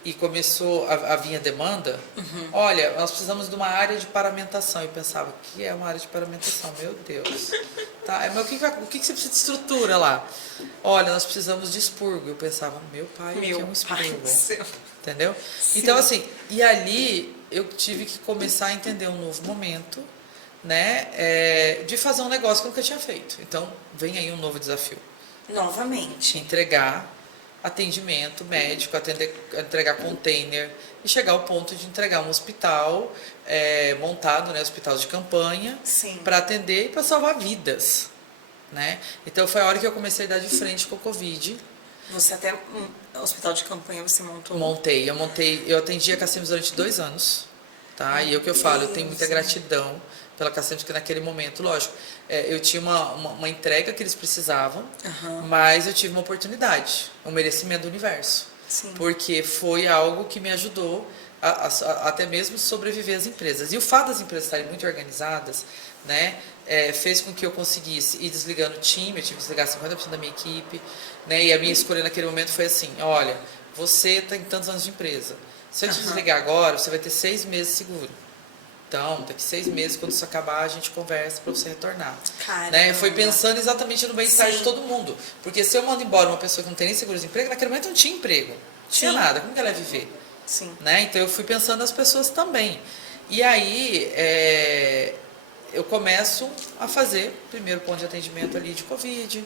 e começou a vir a demanda, olha, nós precisamos de uma área de paramentação. Eu pensava, o que é uma área de paramentação? Meu Deus. Tá, mas o que você precisa de estrutura lá? Olha, nós precisamos de expurgo. Eu pensava, meu pai, o que é um expurgo? Entendeu? Sim. Então, assim, e ali eu tive que começar a entender um novo momento, né, de fazer um negócio que eu nunca tinha feito. Então, vem aí um novo desafio. Novamente. Entregar atendimento médico, entregar container e chegar ao ponto de entregar um hospital montado, né, hospital de campanha, para atender e para salvar vidas, né? Então foi a hora que eu comecei a dar de frente com o Covid. Você até hospital de campanha você montou? Eu atendi a Cacems durante 2 anos, tá? E é o que eu falo, eu tenho muita gratidão pela Cacems, que naquele momento, lógico, eu tinha uma entrega que eles precisavam, mas eu tive uma oportunidade, um merecimento do universo. Porque foi algo que me ajudou a até mesmo sobreviver às empresas. E o fato das empresas estarem muito organizadas, né, fez com que eu conseguisse ir desligando o time, eu tive que desligar 50% da minha equipe, né, e a minha escolha naquele momento foi assim, olha, você tem tantos anos de empresa, se eu te desligar agora, você vai ter 6 meses seguro. Então, daqui 6 meses, quando isso acabar, a gente conversa para você retornar. Né? Foi pensando exatamente no bem-estar de todo mundo. Porque se eu mando embora uma pessoa que não tem nem seguro-desemprego, naquele momento não tinha emprego. Não tinha nada. Como que ela ia viver? Né? Então, eu fui pensando nas pessoas também. E aí, eu começo a fazer primeiro ponto de atendimento ali de Covid,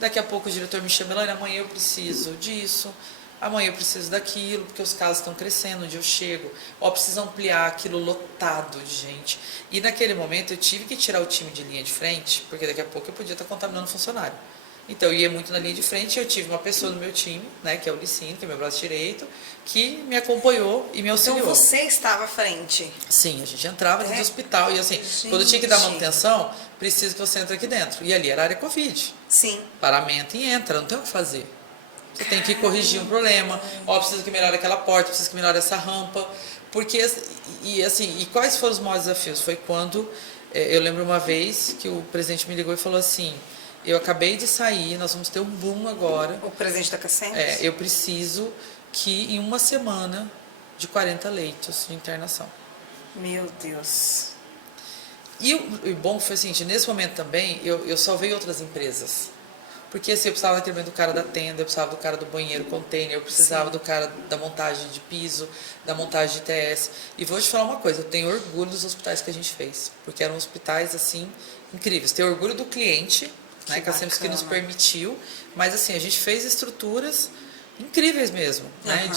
Daqui a pouco o diretor me chama, Elaine, amanhã eu preciso disso, amanhã eu preciso daquilo, porque os casos estão crescendo, onde eu chego, ó, preciso ampliar aquilo lotado de gente. E naquele momento eu tive que tirar o time de linha de frente, porque daqui a pouco eu podia estar contaminando o funcionário. Então eu ia muito na linha de frente e eu tive uma pessoa no meu time, né, que é o Licínio, que é meu braço direito, que me acompanhou e me auxiliou. Então você estava à frente. Sim, a gente entrava dentro do hospital e assim, Gente. quando eu tinha que dar manutenção, preciso que você entre aqui dentro. E ali era área Covid. Sim. Paramento e entra, não tem o que fazer. Você tem que corrigir um problema, ó, precisa que melhore aquela porta, precisa que melhore essa rampa. Porque, e assim, e quais foram os maiores desafios? Foi quando, eu lembro uma vez que o presidente me ligou e falou assim, eu acabei de sair, nós vamos ter um boom agora. O presidente da Cassem? Eu preciso que em uma semana de 40 leitos de internação. Meu Deus. E o bom foi o seguinte, nesse momento também, eu salvei outras empresas. Porque assim, eu precisava daquele do cara da tenda, eu precisava do cara do banheiro container, eu precisava do cara da montagem de piso, da montagem de TS. E vou te falar uma coisa, eu tenho orgulho dos hospitais que a gente fez. Porque eram hospitais, assim, incríveis. Tenho orgulho do cliente, né, que a SEMS que nos permitiu. Mas assim, a gente fez estruturas incríveis mesmo, né,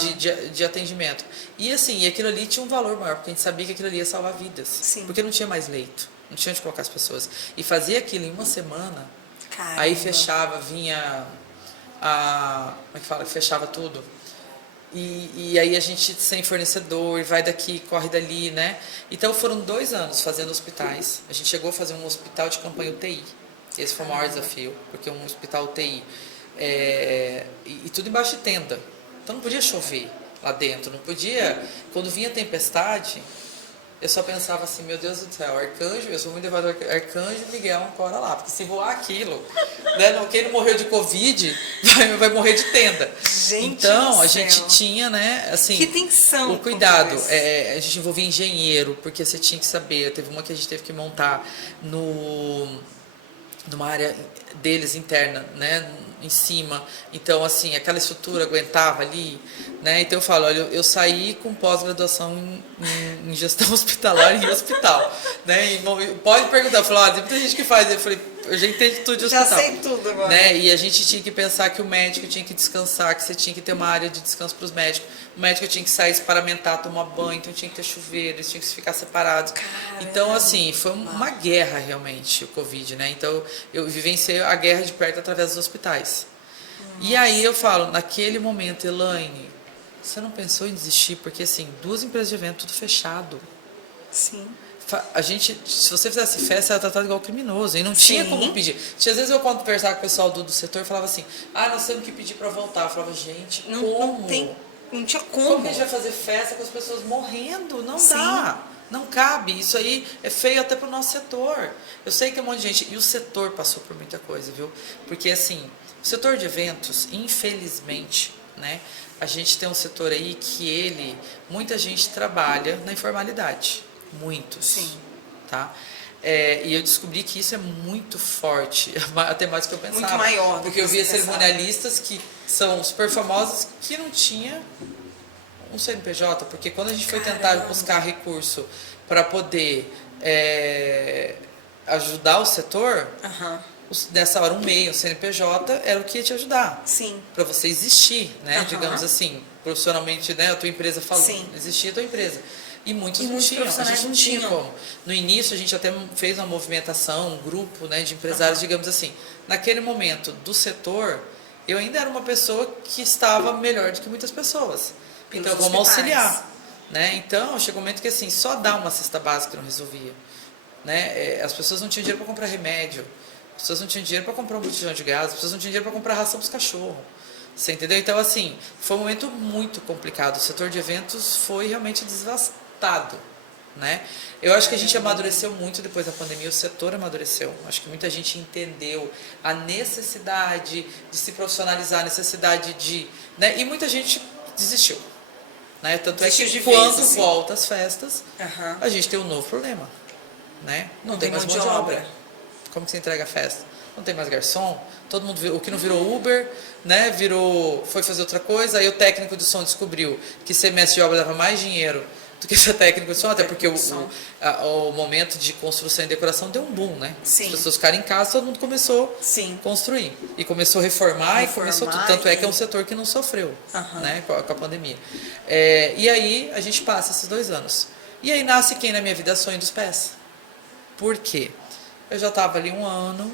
de atendimento. E assim, e aquilo ali tinha um valor maior, porque a gente sabia que aquilo ali ia salvar vidas. Sim. Porque não tinha mais leito, não tinha onde colocar as pessoas. E fazia aquilo em uma semana, Caramba. aí fechava, vinha como é que fala? Fechava tudo. E aí a gente sem fornecedor, vai daqui, corre dali, né? Então foram 2 anos fazendo hospitais. A gente chegou a fazer um hospital de campanha UTI. Esse foi o maior desafio, porque um hospital UTI. E tudo embaixo de tenda. Então não podia chover lá dentro, não podia. Quando vinha tempestade, eu só pensava assim, meu Deus do céu, arcanjo, eu sou muito devoto ao arcanjo Miguel ancora lá, porque se voar aquilo, né, quem não morreu de Covid vai morrer de tenda. Gente então do a céu. gente tinha, né, assim, Que tensão. o cuidado. A gente envolvia engenheiro, porque você tinha que saber. Teve uma que a gente teve que montar numa área deles interna, né, em cima. Então, assim, aquela estrutura aguentava ali, né? Então eu falo, olha, eu saí com pós-graduação em gestão hospitalar e em hospital, né? E pode perguntar, eu falo, tem muita gente que faz. Eu falei, eu já entendi tudo de hospital. Já sei tudo agora. Né? E a gente tinha que pensar que o médico tinha que descansar, que você tinha que ter uma área de descanso para os médicos. O médico tinha que sair, se paramentar, tomar banho, então tinha que ter chuveiro, eles tinham que ficar separados. Caramba. Então, assim, foi uma guerra realmente o Covid, né? Então, eu vivenciei a guerra de perto através dos hospitais. Nossa. E aí eu falo, naquele momento, Elaine, você não pensou em desistir? Porque, assim, 2 empresas de evento, tudo fechado. Sim. A gente, se você fizesse festa, era tratado igual criminoso. E não tinha Sim. como pedir. Às vezes eu, quando conversava com o pessoal do setor, falava assim, nós temos que pedir para voltar. Eu falava, gente, como? Não tinha Como como. que a gente vai fazer festa com as pessoas morrendo? Não Sim. dá. Não cabe. Isso aí é feio até para o nosso setor. Eu sei que um monte de gente... E o setor passou por muita coisa, viu? Porque, assim, o setor de eventos, infelizmente, né? A gente tem um setor aí que muita gente trabalha na informalidade. Muitos. Sim. Tá? E eu descobri que isso é muito forte, até mais do que eu pensava. Muito maior. Porque eu via cerimonialistas que são super famosos que não tinha um CNPJ, porque quando a gente foi tentar buscar recurso para poder ajudar o setor, nessa hora um MEI, um CNPJ era o que ia te ajudar. Sim. Para você existir, né? Digamos assim, profissionalmente, né? A tua empresa falou, Sim. existia a tua empresa. E muitos não muitos tinham, a profissionais gente não não tinha tinham. como. No início, a gente até fez uma movimentação, um grupo, né, de empresários, digamos assim. Naquele momento do setor, eu ainda era uma pessoa que estava melhor do que muitas pessoas. Pelos Então, vamos hospitais. auxiliar. Né? Então, chegou um momento que assim, só dar uma cesta básica não resolvia. Né? As pessoas não tinham dinheiro para comprar remédio, as pessoas não tinham dinheiro para comprar um botijão de gás, as pessoas não tinham dinheiro para comprar ração para os cachorros. Você entendeu? Então, assim, foi um momento muito complicado. O setor de eventos foi realmente devastado. Né? Eu acho que a gente amadureceu muito depois da pandemia, o setor amadureceu. Acho que muita gente entendeu a necessidade de se profissionalizar, a necessidade de... Né? E muita gente desistiu. Né? Tanto Desistiu é que de quando vez, assim. volta as festas, Aham. a gente tem um novo problema. Né? Não tem mais mão mão de de obra. obra. Como que você entrega a festa? Não tem mais garçom, todo mundo o que não virou Uber, né? Foi fazer outra coisa, aí o técnico de som descobriu que ser mestre de obra dava mais dinheiro do que ser técnico de som, até porque Som. o momento de construção e decoração deu um boom, né? Sim. As pessoas ficaram em casa, todo mundo começou Sim. a construir. E começou a reformar e começou tudo. Tanto é que é um setor que não sofreu, Aham. né, com a pandemia. E aí a gente passa esses 2 anos. E aí nasce quem na minha vida? Sonho dos Pés. Por quê? Eu já estava ali 1 ano,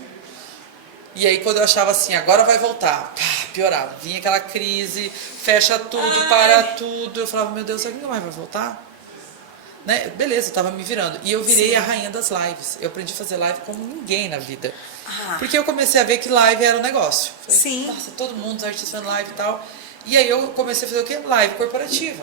e aí quando eu achava assim, agora vai voltar, pá, piorava. Vinha aquela crise, fecha tudo, para tudo. Eu falava, meu Deus, será que nunca mais vai voltar? Né? Beleza, eu tava me virando. E eu virei Sim. a rainha das lives. Eu aprendi a fazer live como ninguém na vida. Ah. Porque eu comecei a ver que live era um negócio. Falei, Sim. nossa, todo mundo, os artistas fazendo live e tal. E aí eu comecei a fazer o quê? Live corporativa.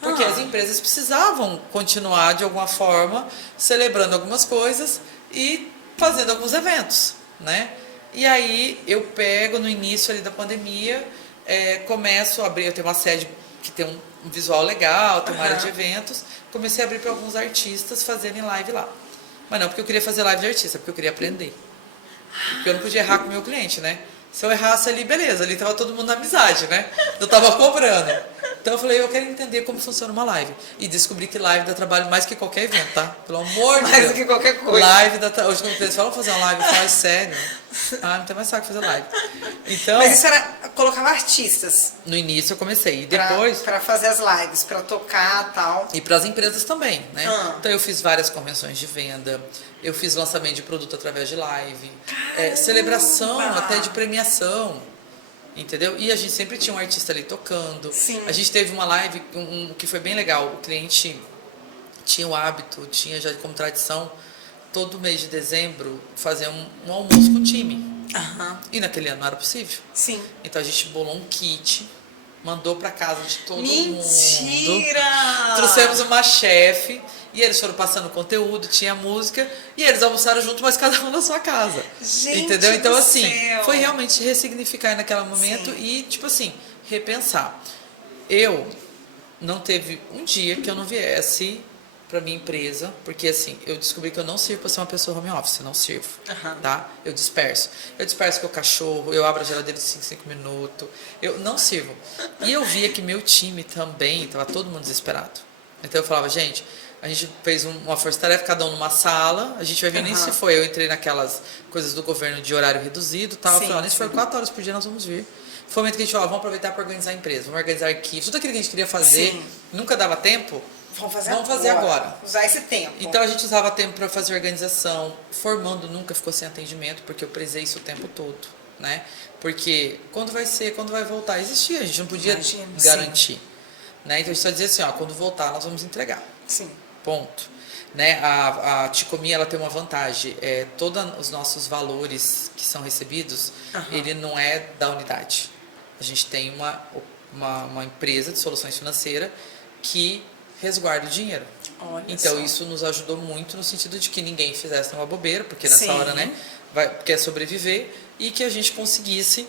Porque as empresas precisavam continuar, de alguma forma, celebrando algumas coisas e fazendo alguns eventos, né? E aí eu pego no início ali da pandemia, começo a abrir, eu tenho uma sede que tem um visual legal, tem uma área de eventos, comecei a abrir para alguns artistas fazerem live lá. Mas não porque eu queria fazer live de artista, porque eu queria aprender. Porque eu não podia errar com o meu cliente, né? Se eu errasse ali, beleza, ali tava todo mundo na amizade, né? Eu tava cobrando. Então eu falei, eu quero entender como funciona uma live. E descobri que live dá trabalho mais que qualquer evento, tá? Pelo amor de Deus. Mais do que qualquer coisa. Live dá hoje quando eles falam fazer uma live, eu falo, sério? Ah, não tem mais saco fazer live. Então, Mas isso era, colocava artistas no início eu comecei. E depois... para fazer as lives, para tocar e tal. E para as empresas também, né? Ah. Então eu fiz várias convenções de venda, eu fiz lançamento de produto através de live, celebração até de premiação, entendeu? E a gente sempre tinha um artista ali tocando. Sim. A gente teve uma live que foi bem legal. O cliente tinha o hábito, tinha já como tradição, todo mês de dezembro fazer um almoço com o time. Aham. E naquele ano não era possível. Sim. Então a gente bolou um kit, mandou para casa de todo mundo. Mentira! Trouxemos uma chefe e eles foram passando conteúdo, tinha música e eles almoçaram junto, mas cada um na sua casa. Gente entendeu? Então do assim, céu. foi realmente ressignificar naquele momento e tipo assim, repensar. Eu não teve um dia que eu não viesse para minha empresa, porque assim, eu descobri que eu não sirvo para ser uma pessoa home office, não sirvo, tá? Eu disperso com o cachorro, eu abro a geladeira em 5 minutos, eu não sirvo. E eu via que meu time também, tava todo mundo desesperado. Então eu falava, gente, a gente fez uma força-tarefa, cada um numa sala, a gente vai ver nem se foi, eu entrei naquelas coisas do governo de horário reduzido, tal, eu falei, ó, nem se for 4 horas por dia nós vamos vir. Foi o momento que a gente falou, vamos aproveitar para organizar a empresa, vamos organizar arquivos, tudo aquilo que a gente queria fazer, nunca dava tempo, vamos fazer agora. Usar esse tempo. Então a gente usava tempo para fazer organização, formando nunca ficou sem atendimento, porque eu prezei isso o tempo todo, né? Porque quando vai ser, quando vai voltar, existia, a gente não podia garantir, né? Então a gente só dizia assim, ó, quando voltar nós vamos entregar. Sim. Ponto. Né? A Ticomia, ela tem uma vantagem, todos os nossos valores que são recebidos, ele não é da unidade. A gente tem uma empresa de soluções financeiras que resguarda o dinheiro. Olha então só. isso nos ajudou muito no sentido de que ninguém fizesse uma bobeira, porque nessa hora, né, quer sobreviver, e que a gente conseguisse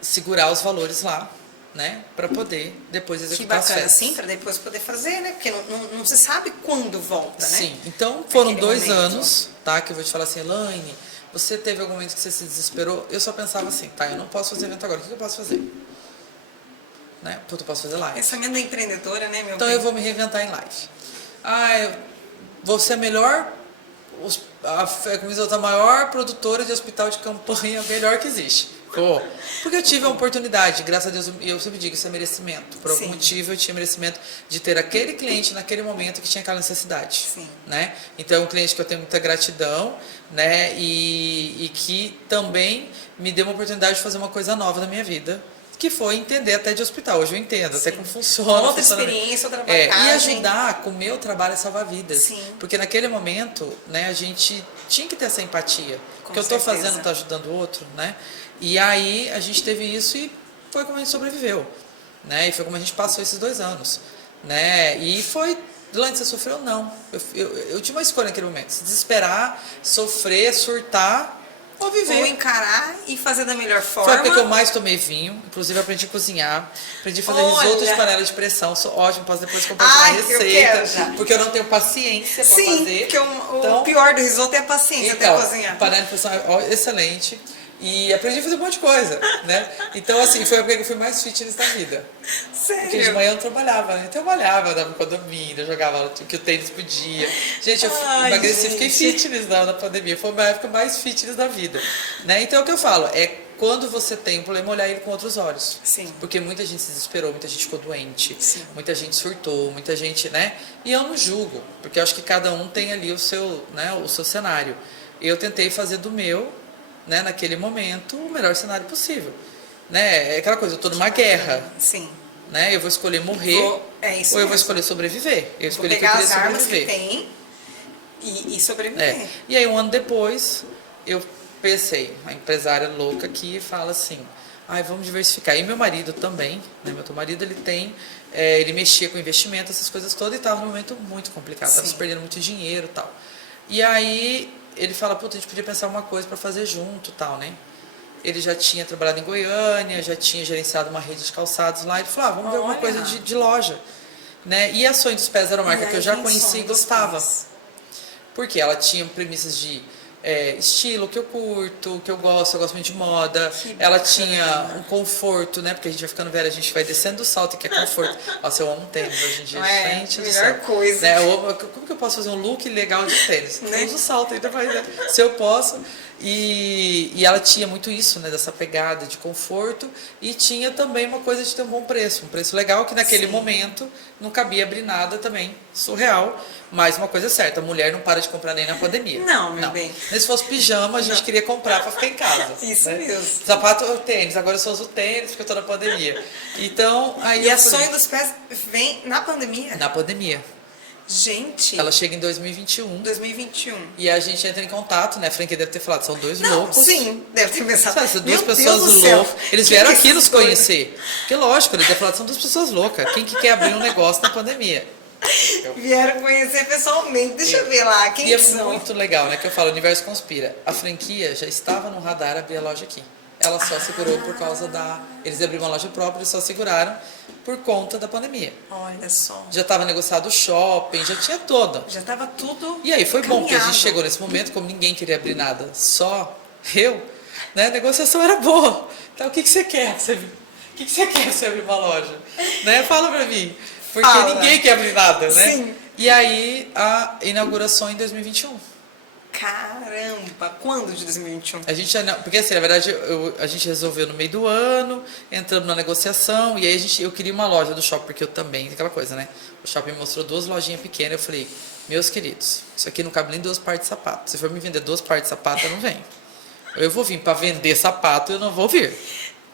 segurar os valores lá, né, para poder depois executar as Que bacana, festas. sim, para depois poder fazer, né? Porque não se sabe quando volta, né? Sim, então foram Naquele 2 momento. anos, tá, que eu vou te falar assim, Elaine, você teve algum momento que você se desesperou? Eu só pensava assim, tá, eu não posso fazer evento agora, o que eu posso fazer? Né? Puta, eu posso fazer live. Pensamento da empreendedora, né, meu Então bem? eu vou me reinventar em live. Eu vou ser a melhor, como diz a maior produtora de hospital de campanha melhor que existe. Porque eu tive a oportunidade, graças a Deus, eu sempre digo, isso é merecimento. Por algum motivo eu tinha merecimento de ter aquele cliente naquele momento que tinha aquela necessidade. Sim. Né? Então é um cliente que eu tenho muita gratidão, né? E que também me deu uma oportunidade de fazer uma coisa nova na minha vida, que foi entender até de hospital. Hoje eu entendo até como funciona. Outra experiência, outra bagagem. E ajudar com o meu trabalho a salvar vidas. Sim. Porque naquele momento, né, a gente tinha que ter essa empatia. O que eu estou fazendo está ajudando o outro, né? E aí a gente teve isso e foi como a gente sobreviveu, né? E foi como a gente passou esses 2 anos, né? E foi... Lante, você sofreu? Não. Eu tinha uma escolha naquele momento. Se desesperar, sofrer, surtar ou viver. Ou encarar e fazer da melhor forma. Foi a época que eu mais tomei vinho. Inclusive, eu aprendi a cozinhar. Aprendi a fazer risoto de panela de pressão. Sou ótimo, posso depois compartilhar a receita. Eu quero já. Porque eu não tenho paciência para fazer. Sim, porque o pior do risoto é a paciência até cozinhar. Panela de pressão é excelente. E aprendi a fazer um monte de coisa, né? Então, assim, foi a época que eu fui mais fitness da vida. Porque de Sério? manhã eu não trabalhava, né? Então eu malhava, dava condomínio, eu jogava o que o tênis podia. Gente, eu Ai, emagreci, fiquei gente. fitness na pandemia. Foi uma época mais fitness da vida, né? Então, o que eu falo é quando você tem um problema, olhar ele com outros olhos. Sim. Porque muita gente se desesperou, muita gente ficou doente, Sim. muita gente surtou, muita gente, né? E eu não julgo, porque eu acho que cada um tem ali o seu, né, o seu cenário. Eu tentei fazer do meu, né, naquele momento, o melhor cenário possível. Né? É aquela coisa, eu tô numa guerra, Sim. né? Eu vou escolher morrer É isso ou eu vou mesmo. escolher sobreviver. Eu Vou escolhi que eu pegar queria as armas que sobreviver. tem e sobreviver. É. E aí, um ano depois, eu pensei, a empresária louca que fala assim, ai, vamos diversificar. E meu marido também, né? Meu marido, ele tem, ele mexia com investimento, essas coisas todas, e estava num momento muito complicado, estava se Sim. perdendo muito dinheiro e tal. E aí, ele fala, puta, a gente podia pensar uma coisa para fazer junto e tal, né? Ele já tinha trabalhado em Goiânia, já tinha gerenciado uma rede de calçados lá, ele falou, vamos ver alguma Olha. coisa de loja. Né? E a Sonho dos Pés era uma marca E que eu aí, já quem conheci Sonho e dos gostava. Pés? Porque ela tinha premissas de estilo que eu curto, que eu gosto muito de moda. Que Ela bacana. tinha um conforto, né? Porque a gente vai ficando velha, a gente vai descendo do salto e quer conforto. Nossa, eu amo tênis hoje em dia, Não é? gente do Melhor céu. coisa. Né? Como que eu posso fazer um look legal de tênis? Né? Eu uso salto ainda mais, né? Se eu posso. E ela tinha muito isso, né? Dessa pegada de conforto. E tinha também uma coisa de ter um bom preço. Um preço legal que naquele Sim. momento não cabia abrir nada também. Surreal. Mas uma coisa é certa, a mulher não para de comprar nem na pandemia. Não, meu bem. Nem se fosse pijama, a gente queria comprar para ficar em casa. Isso né? mesmo. Sapato ou tênis, agora eu só uso tênis porque eu tô na pandemia. Então, aí E eu a falei, Sonho dos Pés vem na pandemia? na pandemia. Gente, Ela chega em 2021 2021. e a gente entra em contato, né? A franquia deve ter falado, são dois Não, loucos. sim, deve ter pensado. Sabe, essas duas Meu Deus pessoas do céu, loucas. Eles quem vieram que aqui esses nos dois? conhecer. Porque lógico, eles devem falar, são duas pessoas loucas. Quem que quer abrir um negócio na pandemia? Vieram conhecer pessoalmente. Deixa eu ver lá, quem E é são? muito legal, né? Que eu falo, o universo conspira. A franquia já estava no radar abrir a loja aqui. Ela só segurou por causa da... Eles abriram uma loja própria e só seguraram por conta da pandemia. Olha só. Já estava negociado o shopping, já tinha toda. Já estava tudo. E aí foi bom, porque a gente caminhado. chegou nesse momento, como ninguém queria abrir nada, só eu, né? A negociação era boa. Então, o que você quer? O que você quer pra você abrir uma loja? Né? Fala pra mim. Porque Fala. ninguém quer abrir nada, né? Sim. E aí, a inauguração em 2021. Caramba, quando de 2021? A gente, porque assim, na verdade, a gente resolveu no meio do ano, entrando na negociação, e aí eu queria uma loja do shopping, porque eu também, aquela coisa, né? O shopping me mostrou duas lojinhas pequenas, eu falei, meus queridos, isso aqui não cabe nem 2 pares de sapato. Se for me vender 2 pares de sapato, eu não venho. Eu vou vir para vender sapato, eu não vou vir.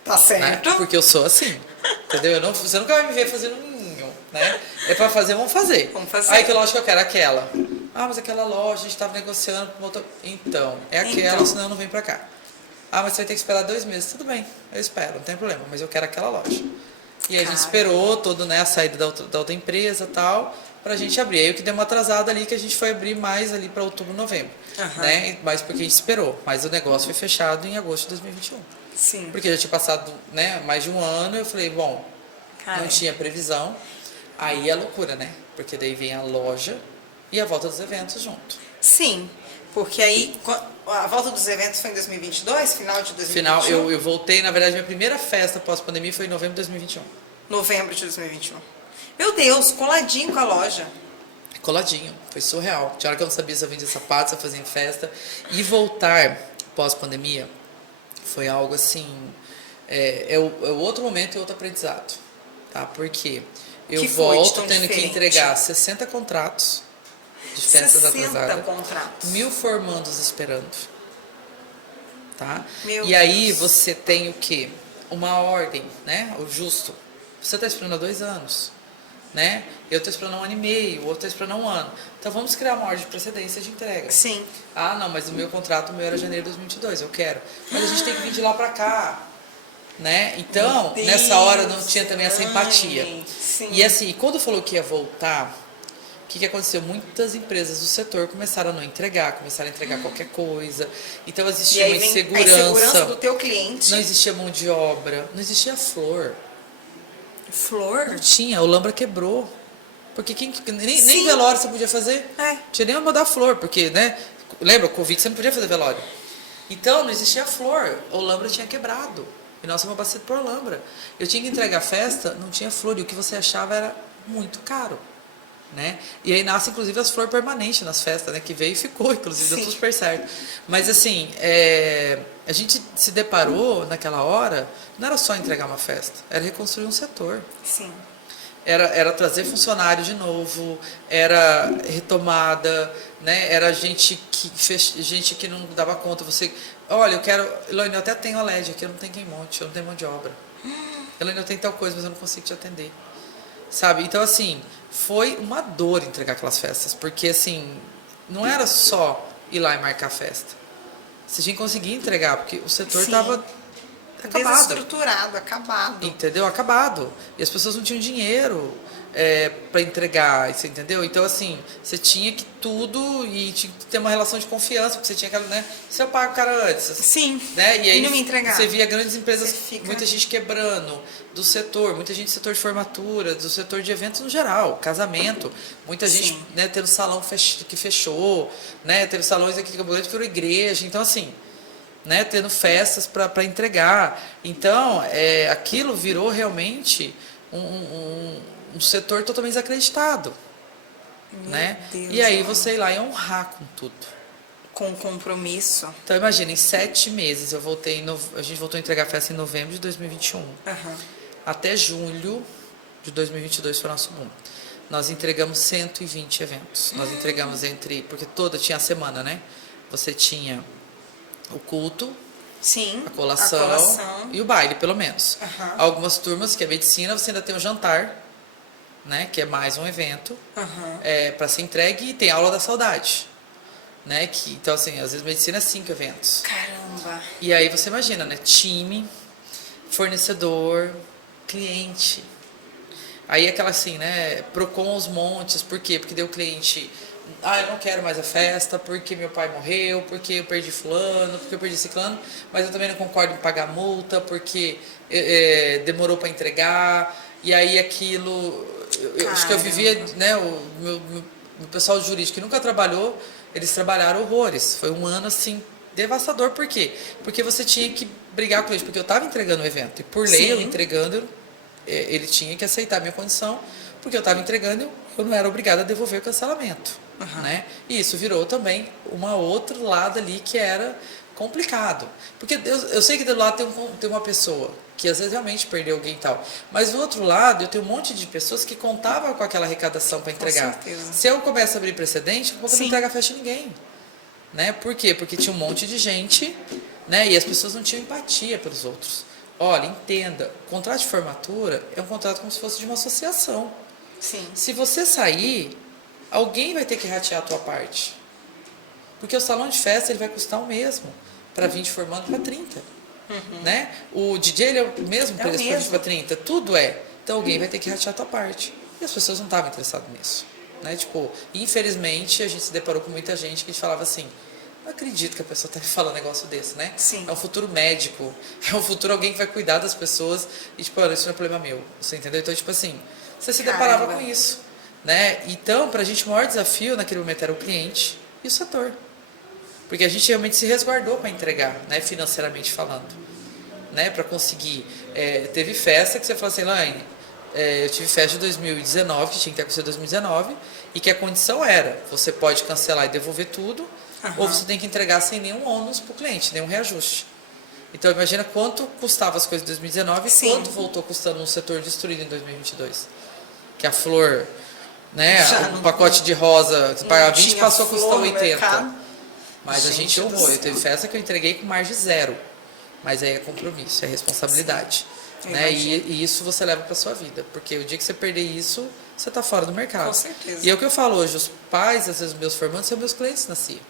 Tá Né? certo. Porque eu sou assim, entendeu? Você nunca vai me ver fazendo um ninho, né? É para fazer, vamos fazer. Vamos fazer. Aí que loja que eu quero? Aquela. Ah, mas aquela loja, a gente estava negociando com outra... Então, é aquela, Então. senão eu não venho para cá. Ah, mas você vai ter que esperar 2 meses. Tudo bem, eu espero, não tem problema, mas eu quero aquela loja. E aí a gente esperou todo, né, a saída da outra empresa e tal, pra gente abrir. Aí o que deu uma atrasada ali, que a gente foi abrir mais ali para outubro, novembro. Aham. Né? Mas porque a gente esperou. Mas o negócio foi fechado em agosto de 2021. Sim. Porque já tinha passado, né, mais de um ano, eu falei, bom, Cara, não tinha previsão. Aí é loucura, né? Porque daí vem a loja e a volta dos eventos junto. sim, porque aí a volta dos eventos foi em 2022, final de 2021? Final, eu voltei, na verdade, minha primeira festa pós-pandemia foi em novembro de 2021. Novembro de 2021. Meu Deus, coladinho com a loja. Coladinho, foi surreal. Tinha hora que eu não sabia se eu vendia sapatos, se eu fazia em festa. E voltar pós-pandemia foi algo assim, é o outro momento e outro aprendizado, tá? Porque eu Que foi de volto tão tendo que diferente? entregar 60 contratos de festas 60 atrasadas, contratos. 1000 formandos esperando, tá? Meu E aí Deus. você tem o quê? Uma ordem, né? O justo. Você está esperando há 2 anos, né? Eu estou esperando 1 ano e meio, o outro está esperando 1 ano. Então vamos criar uma ordem de precedência de entrega. Sim. Ah, não, mas o meu contrato, o meu era janeiro de 2022, eu quero. Mas a gente tem que vir de lá pra cá, né? Então, Meu nessa hora não Deus, tinha também essa empatia. sim. E assim, quando falou que ia voltar, o que aconteceu? Muitas empresas do setor começaram a não entregar, começaram a entregar qualquer coisa. Então E existia aí uma vem a insegurança, insegurança do teu cliente. não existia mão de obra, não existia flor. Flor? Não tinha, o Lambra quebrou. Porque nem Sim. velório você podia fazer. É. Tinha nem uma da flor, porque, né? Lembra, o Covid você não podia fazer velório. Então, não existia flor. O Olambra tinha quebrado. E nós fomos abastecidos por Olambra. Eu tinha que entregar a festa, não tinha flor. E o que você achava era muito caro. Né? E aí nasce, inclusive, as flores permanentes nas festas, né? Que veio e ficou, inclusive, deu tudo super certo. Mas, assim, a gente se deparou naquela hora, não era só entregar uma festa, era reconstruir um setor. Sim. Era trazer funcionário de novo, era retomada, né? Era gente que não dava conta. Você, olha, eu quero, Elaine, eu até tenho a LED aqui, eu não tenho quem monte, eu não tenho mão de obra. Elaine, eu tenho tal coisa, mas eu não consigo te atender. Sabe? Então, assim, foi uma dor entregar aquelas festas, porque, assim, não era só ir lá e marcar a festa. Você tinha que conseguir entregar, porque o setor estava acabado. Desestruturado, acabado. Entendeu? Acabado. E as pessoas não tinham dinheiro para entregar, você entendeu? Então, assim, você tinha que tudo e tinha que ter uma relação de confiança, porque você tinha aquela, né? Se eu pago o cara antes. Sim. Né? E aí não me entregar. você via grandes empresas, Fica... muita gente quebrando do setor, muita gente do setor de formatura, do setor de eventos no geral, casamento, muita gente, né, tendo salão que fechou, né? Teve salões aqui que acabou de virou igreja. Então, assim, né, tendo festas para entregar. Então, aquilo virou realmente um setor totalmente desacreditado. Né? Deus, e aí você ir lá e honrar com tudo. Com compromisso. Então, imagina, em 7 meses, a gente voltou a entregar a festa em novembro de 2021. Até julho de 2022 foi o nosso boom. Nós entregamos 120 eventos. Nós entregamos porque tinha a semana, né? Você tinha o culto, sim, a colação e o baile, pelo menos. Algumas turmas, que é medicina, você ainda tem o jantar, né, que é mais um evento para ser entregue, e tem a aula da saudade, né, então, assim, às vezes medicina é 5 eventos. Caramba! E aí você imagina, né, time, fornecedor, cliente. Aí aquela assim, né, Procon os montes. Por quê? Porque deu cliente... eu não quero mais a festa, porque meu pai morreu, porque eu perdi fulano, porque eu perdi ciclano, mas eu também não concordo em pagar multa, porque demorou para entregar, e aí aquilo... acho que eu vivia, né, o meu pessoal jurídico que nunca trabalhou, eles trabalharam horrores. Foi um ano, assim, devastador. Por quê? Porque você tinha que brigar com eles, porque eu estava entregando o evento, e por lei, eu entregando, ele tinha que aceitar a minha condição, porque eu estava entregando, eu não era obrigada a devolver o cancelamento. Né? E isso virou também uma outra lado ali que era complicado. Porque eu sei que do lado tem uma pessoa que às vezes realmente perdeu alguém e tal. Mas do outro lado, eu tenho um monte de pessoas que contavam com aquela arrecadação para entregar. Se eu começo a abrir precedente, eu não entrego a festa de ninguém. Né? Por quê? Porque tinha um monte de gente, né? E as pessoas não tinham empatia pelos outros. Olha, entenda, o contrato de formatura é um contrato como se fosse de uma associação. Sim. Se você sair, alguém vai ter que ratear a tua parte. Porque o salão de festa ele vai custar o mesmo para 20 formando para 30. Né? O DJ ele é o mesmo preço para 20 para 30. Tudo é. Então alguém vai ter que ratear a tua parte. E as pessoas não estavam interessadas nisso. Né? Tipo, infelizmente, a gente se deparou com muita gente que falava assim: não acredito que a pessoa está me falando um negócio desse, né? Sim. É um futuro médico, é um futuro alguém que vai cuidar das pessoas. E tipo, olha, isso não é problema meu. Você entendeu? Então, tipo assim, você se deparava com isso. Né? Então, para a gente, o maior desafio naquele momento era o cliente e o setor. Porque a gente realmente se resguardou para entregar, né? Financeiramente falando. Né? Para conseguir. Teve festa que você falou assim, Elaine, eu tive festa de 2019, que tinha que ter acontecido em 2019, e que a condição era, você pode cancelar e devolver tudo, ou você tem que entregar sem nenhum ônus para o cliente, nenhum reajuste. Então, imagina quanto custava as coisas em 2019 e quanto voltou custando um setor destruído em 2022. Que a flor... Né? Um pacote de rosa que pagava 20 passou a custar 80. Mas a gente honrou. Eu teve festa que eu entreguei com margem 0. Mas aí é compromisso, é responsabilidade. Né? E isso você leva para sua vida. Porque o dia que você perder isso, você está fora do mercado. Com certeza. E é o que eu falo hoje, os pais, às vezes, meus formandos, são meus clientes na CIA.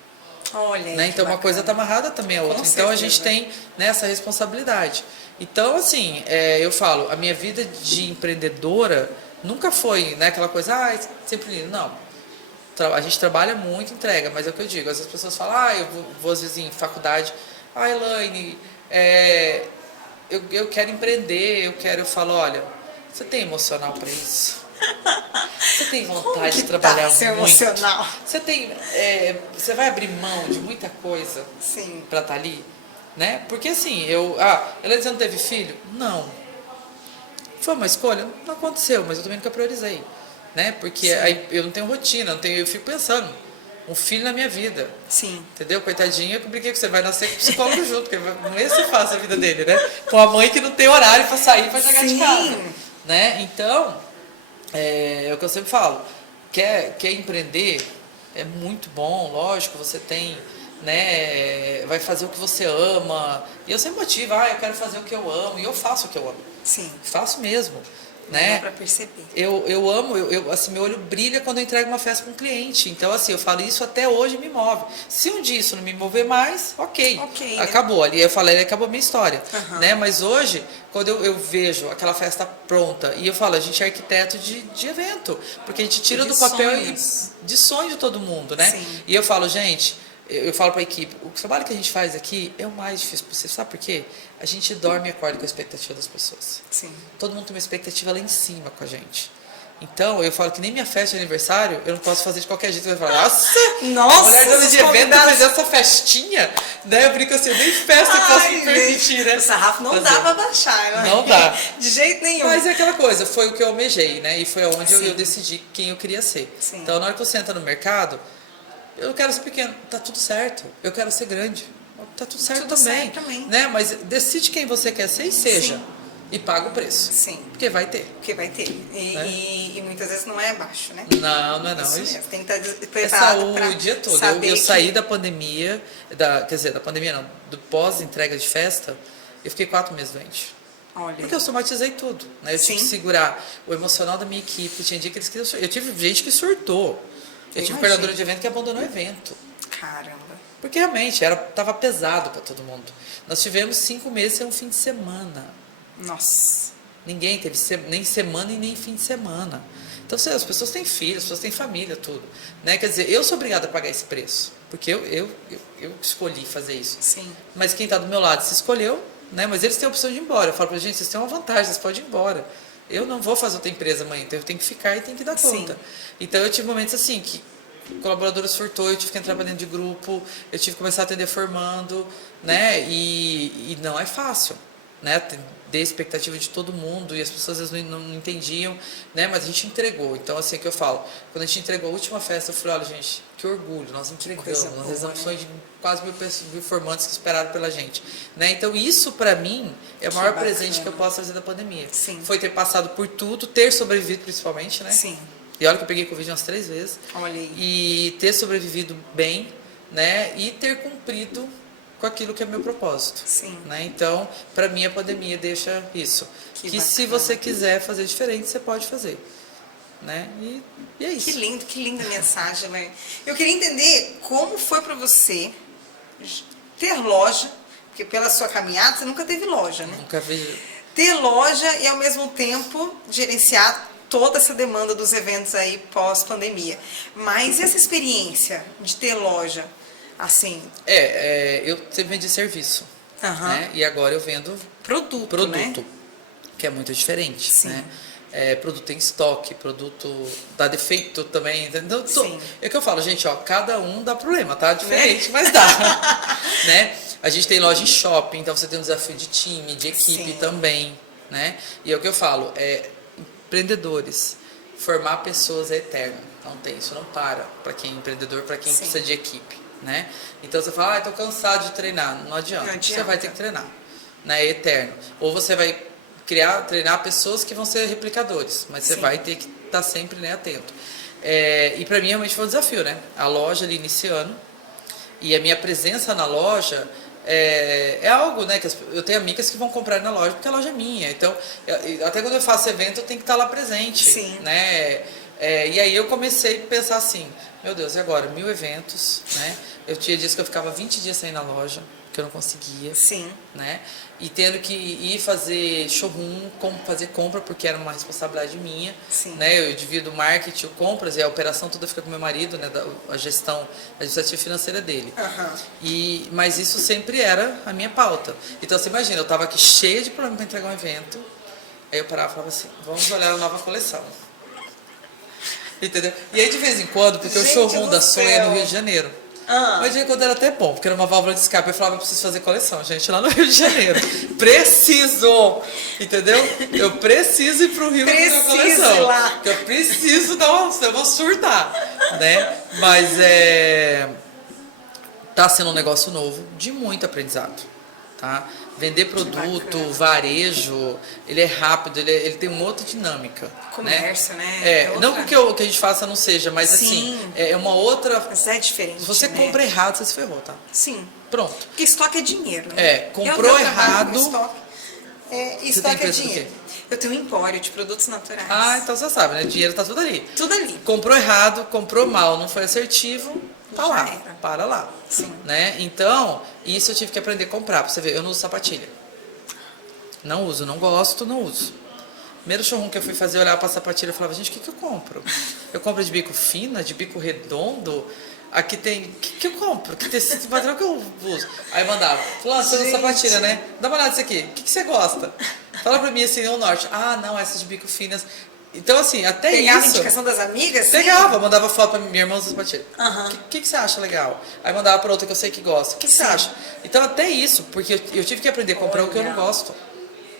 Olha, né? Então uma coisa está amarrada também a outra. Então a gente tem, né, essa responsabilidade. Então, assim, eu falo, a minha vida de empreendedora nunca foi, né, aquela coisa, sempre lindo. Não. A gente trabalha muito, entrega, mas é o que eu digo. Às vezes as pessoas falam, eu vou às vezes em faculdade, Elaine, eu quero empreender, eu falo, olha, você tem emocional para isso? Você tem Como vontade que de trabalhar tá seu muito? emocional? Você tem, você vai abrir mão de muita coisa Sim. pra estar ali, né? Porque assim, Helena, você não teve filho? Não. Foi uma escolha? Não aconteceu, mas eu também nunca priorizei, né? Porque Sim. aí eu não tenho rotina, eu fico pensando, um filho na minha vida. Sim. Entendeu? Coitadinha, eu brinquei que você vai nascer com o psicólogo junto, porque não ia ser fácil a vida dele, né? Com a mãe que não tem horário pra sair, pra chegar de casa, né? Então, é o que eu sempre falo, quer empreender, é muito bom, lógico, você tem, né, vai fazer o que você ama, e eu sempre motivo, eu quero fazer o que eu amo, e eu faço o que eu amo. Sim. Faço mesmo. Dá Né? pra perceber. Eu amo, assim, meu olho brilha quando eu entrego uma festa para um cliente. Então, assim, eu falo, isso até hoje me move. Se um dia isso não me mover mais, ok. Acabou. Ali eu falei, acabou a minha história. Né? Mas hoje, quando eu vejo aquela festa pronta, e eu falo, a gente é arquiteto de evento. Porque a gente tira do papel de sonho de todo mundo, né? Sim. E eu falo, gente, eu falo para a equipe, o trabalho que a gente faz aqui é o mais difícil possível. Sabe por quê? A gente dorme e acorda com a expectativa das pessoas. Sim. Todo mundo tem uma expectativa lá em cima com a gente. Então, eu falo que nem minha festa de aniversário, eu não posso fazer de qualquer jeito. Eu vou falar, nossa, a mulher dona de evento fez essa festinha, né? Eu brinco assim, eu nem festa eu posso me permitir, né? O sarrafo não dá pra baixar, né? Não dá. De jeito nenhum. Mas é aquela coisa, foi o que eu almejei, né? E foi onde eu decidi quem eu queria ser. Sim. Então, na hora que você entra no mercado, eu quero ser pequeno, tá tudo certo. Eu quero ser grande, tá tudo certo também. Né? Mas decide quem você quer ser e seja. Sim. E paga o preço. Sim. Porque vai ter. Porque vai ter. E muitas vezes não é baixo, né? Não é não. Isso mesmo. Tem que estar preparado. É saúde o dia todo. Eu saí que... da pandemia, quer dizer, da pandemia não, do pós-entrega de festa, eu fiquei 4 meses doente. Olha. Porque eu somatizei tudo. Né? Eu tive que segurar o emocional da minha equipe. Tinha dia que eles queriam surtar. Eu tive gente que surtou. Eu tive coordenadora de evento que abandonou o evento. Caramba. Porque realmente estava pesado para todo mundo. Nós tivemos 5 meses sem um fim de semana. Nossa. Ninguém teve nem semana e nem fim de semana. Então, as pessoas têm filhos, as pessoas têm família, tudo. Né? Quer dizer, eu sou obrigada a pagar esse preço. Porque eu escolhi fazer isso. Sim. Mas quem está do meu lado se escolheu, né? Mas eles têm a opção de ir embora. Eu falo para a gente, vocês têm uma vantagem, vocês podem ir embora. Eu não vou fazer outra empresa amanhã, então eu tenho que ficar e tenho que dar conta. Sim. Então, eu tive momentos assim que o colaborador surtou, eu tive que entrar para dentro de grupo, eu tive que começar a atender formando, né? E não é fácil, né? Dei expectativa de todo mundo e as pessoas às vezes não entendiam, né? Mas a gente entregou. Então, assim, é que eu falo, quando a gente entregou a última festa, eu falei, olha, gente, que orgulho, nós entregamos, nós realizamos sonhos de quase 1.000 formantes que esperaram pela gente, né? Então, isso para mim é o maior presente que eu posso trazer da pandemia. Sim. Foi ter passado por tudo, ter sobrevivido principalmente, né? Sim. E olha que eu peguei Covid umas 3 vezes. Olha aí. E ter sobrevivido bem, né? E ter cumprido com aquilo que é meu propósito. Sim. Né? Então, para mim, a pandemia deixa isso. Que se você quiser fazer diferente, você pode fazer. Né? E é isso. Que linda mensagem, né? Eu queria entender como foi para você ter loja, porque pela sua caminhada você nunca teve loja, né? Nunca vi. Ter loja e ao mesmo tempo gerenciar toda essa demanda dos eventos aí pós-pandemia. Mas essa experiência de ter loja, assim... Eu sempre vendi serviço, né? E agora eu vendo produto, né? Que é muito diferente, Sim. né? Produto em estoque, produto dá defeito também. Então, é que eu falo, gente, ó, cada um dá problema, tá? Diferente, mas dá. Né? A gente tem loja em shopping, então você tem um desafio de time, de equipe também, né? E é o que eu falo, empreendedores, formar pessoas é eterno. Não tem, isso não para quem é empreendedor, para quem precisa de equipe, né? Então você fala, estou cansado de treinar. Não adianta, você vai ter que treinar, né? É eterno. Ou você vai treinar pessoas que vão ser replicadores, mas você vai ter que estar sempre, né, atento. E para mim realmente foi um desafio, né? A loja ali iniciando e a minha presença na loja é algo, né, que eu tenho amigas que vão comprar na loja porque a loja é minha. Então, até quando eu faço evento, eu tenho que estar lá presente. Sim. Né? E aí eu comecei a pensar assim, meu Deus, e agora? 1000 eventos, né? Eu tinha dias que eu ficava 20 dias sem ir na loja, que eu não conseguia. Sim. Né? E tendo que ir fazer showroom, fazer compra, porque era uma responsabilidade minha. Sim. Né? Eu divido o marketing, o compras, e a operação toda fica com meu marido, né? A gestão administrativa e financeira dele. Mas isso sempre era a minha pauta. Então você imagina, eu estava aqui cheia de problema para entregar um evento, aí eu parava e falava assim, vamos olhar a nova coleção. Entendeu? E aí, de vez em quando, porque o Gente showroom do da Sony é no céu. Rio de Janeiro. Ah. Mas de vez em quando era até bom, porque era uma válvula de escape. Eu falava, eu preciso fazer coleção, gente, lá no Rio de Janeiro. Preciso! Entendeu? Eu preciso ir pro Rio fazer uma Preciso coleção. ir lá. Porque eu preciso dar uma... Eu vou surtar, né? Mas tá sendo um negócio novo, de muito aprendizado, tá? Vender produto, bacana. varejo, ele é rápido, ele tem uma outra dinâmica. Comércio, né? É, É não outra- que a gente faça não seja, mas Sim. assim, é uma outra... Mas é diferente, Se você né? compra errado, você se ferrou, tá? Sim. Pronto. Porque estoque é dinheiro, né? É, comprou Eu trabalho errado. com Estoque, tem estoque é empresa do dinheiro. Eu tenho um empório de produtos naturais. Ah, então você sabe, né? Dinheiro tá tudo ali. Tudo ali. Comprou errado, comprou mal, não foi assertivo, tá Já lá. era. Para lá. Sim. Né? Então, isso eu tive que aprender a comprar. Pra você ver, eu não uso sapatilha. Não uso, não gosto, não uso. Primeiro showroom que eu fui fazer, eu olhava pra sapatilha e falava, gente, o que eu compro? Eu compro de bico fina, de bico redondo? Aqui tem... O que eu compro? Que tecido padrão que eu uso? Aí mandava, fulano, você usa Gente. sapatilha, né? Dá uma olhada nisso aqui. O que você gosta? Fala pra mim assim, o norte. Ah, não, essas de bico finas. Então, assim, até Pegava a isso... indicação das amigas? Sim. Pegava, mandava foto pra minha irmã usar sapatilha. Aham. O que você acha legal? Aí mandava pra outra que eu sei que gosta. O que você Sim. acha? Então, até isso, porque eu tive que aprender a comprar o que eu não Olha. gosto.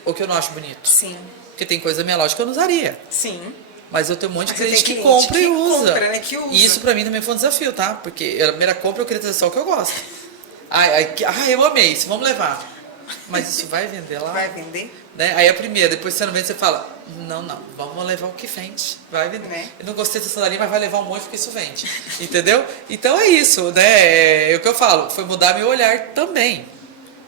Ou que eu não acho bonito. Sim. Porque tem coisa da minha loja que eu não usaria. Sim. Mas eu tenho um monte de Mas você cliente tem que cliente compra e que usa. compra, né, que usa. E isso pra mim também foi um desafio, tá? Porque a primeira compra eu queria trazer só o que eu gosto. Ai, eu amei isso, vamos levar. Mas isso vai vender lá? Vai vender? Né? Aí a primeira, depois você não vende, você fala, não, vamos levar o que vende, vai vender. Né? Eu não gostei dessa sandalinha, mas vai levar um monte porque isso vende, entendeu? Então é isso, né? É o que eu falo, foi mudar meu olhar também,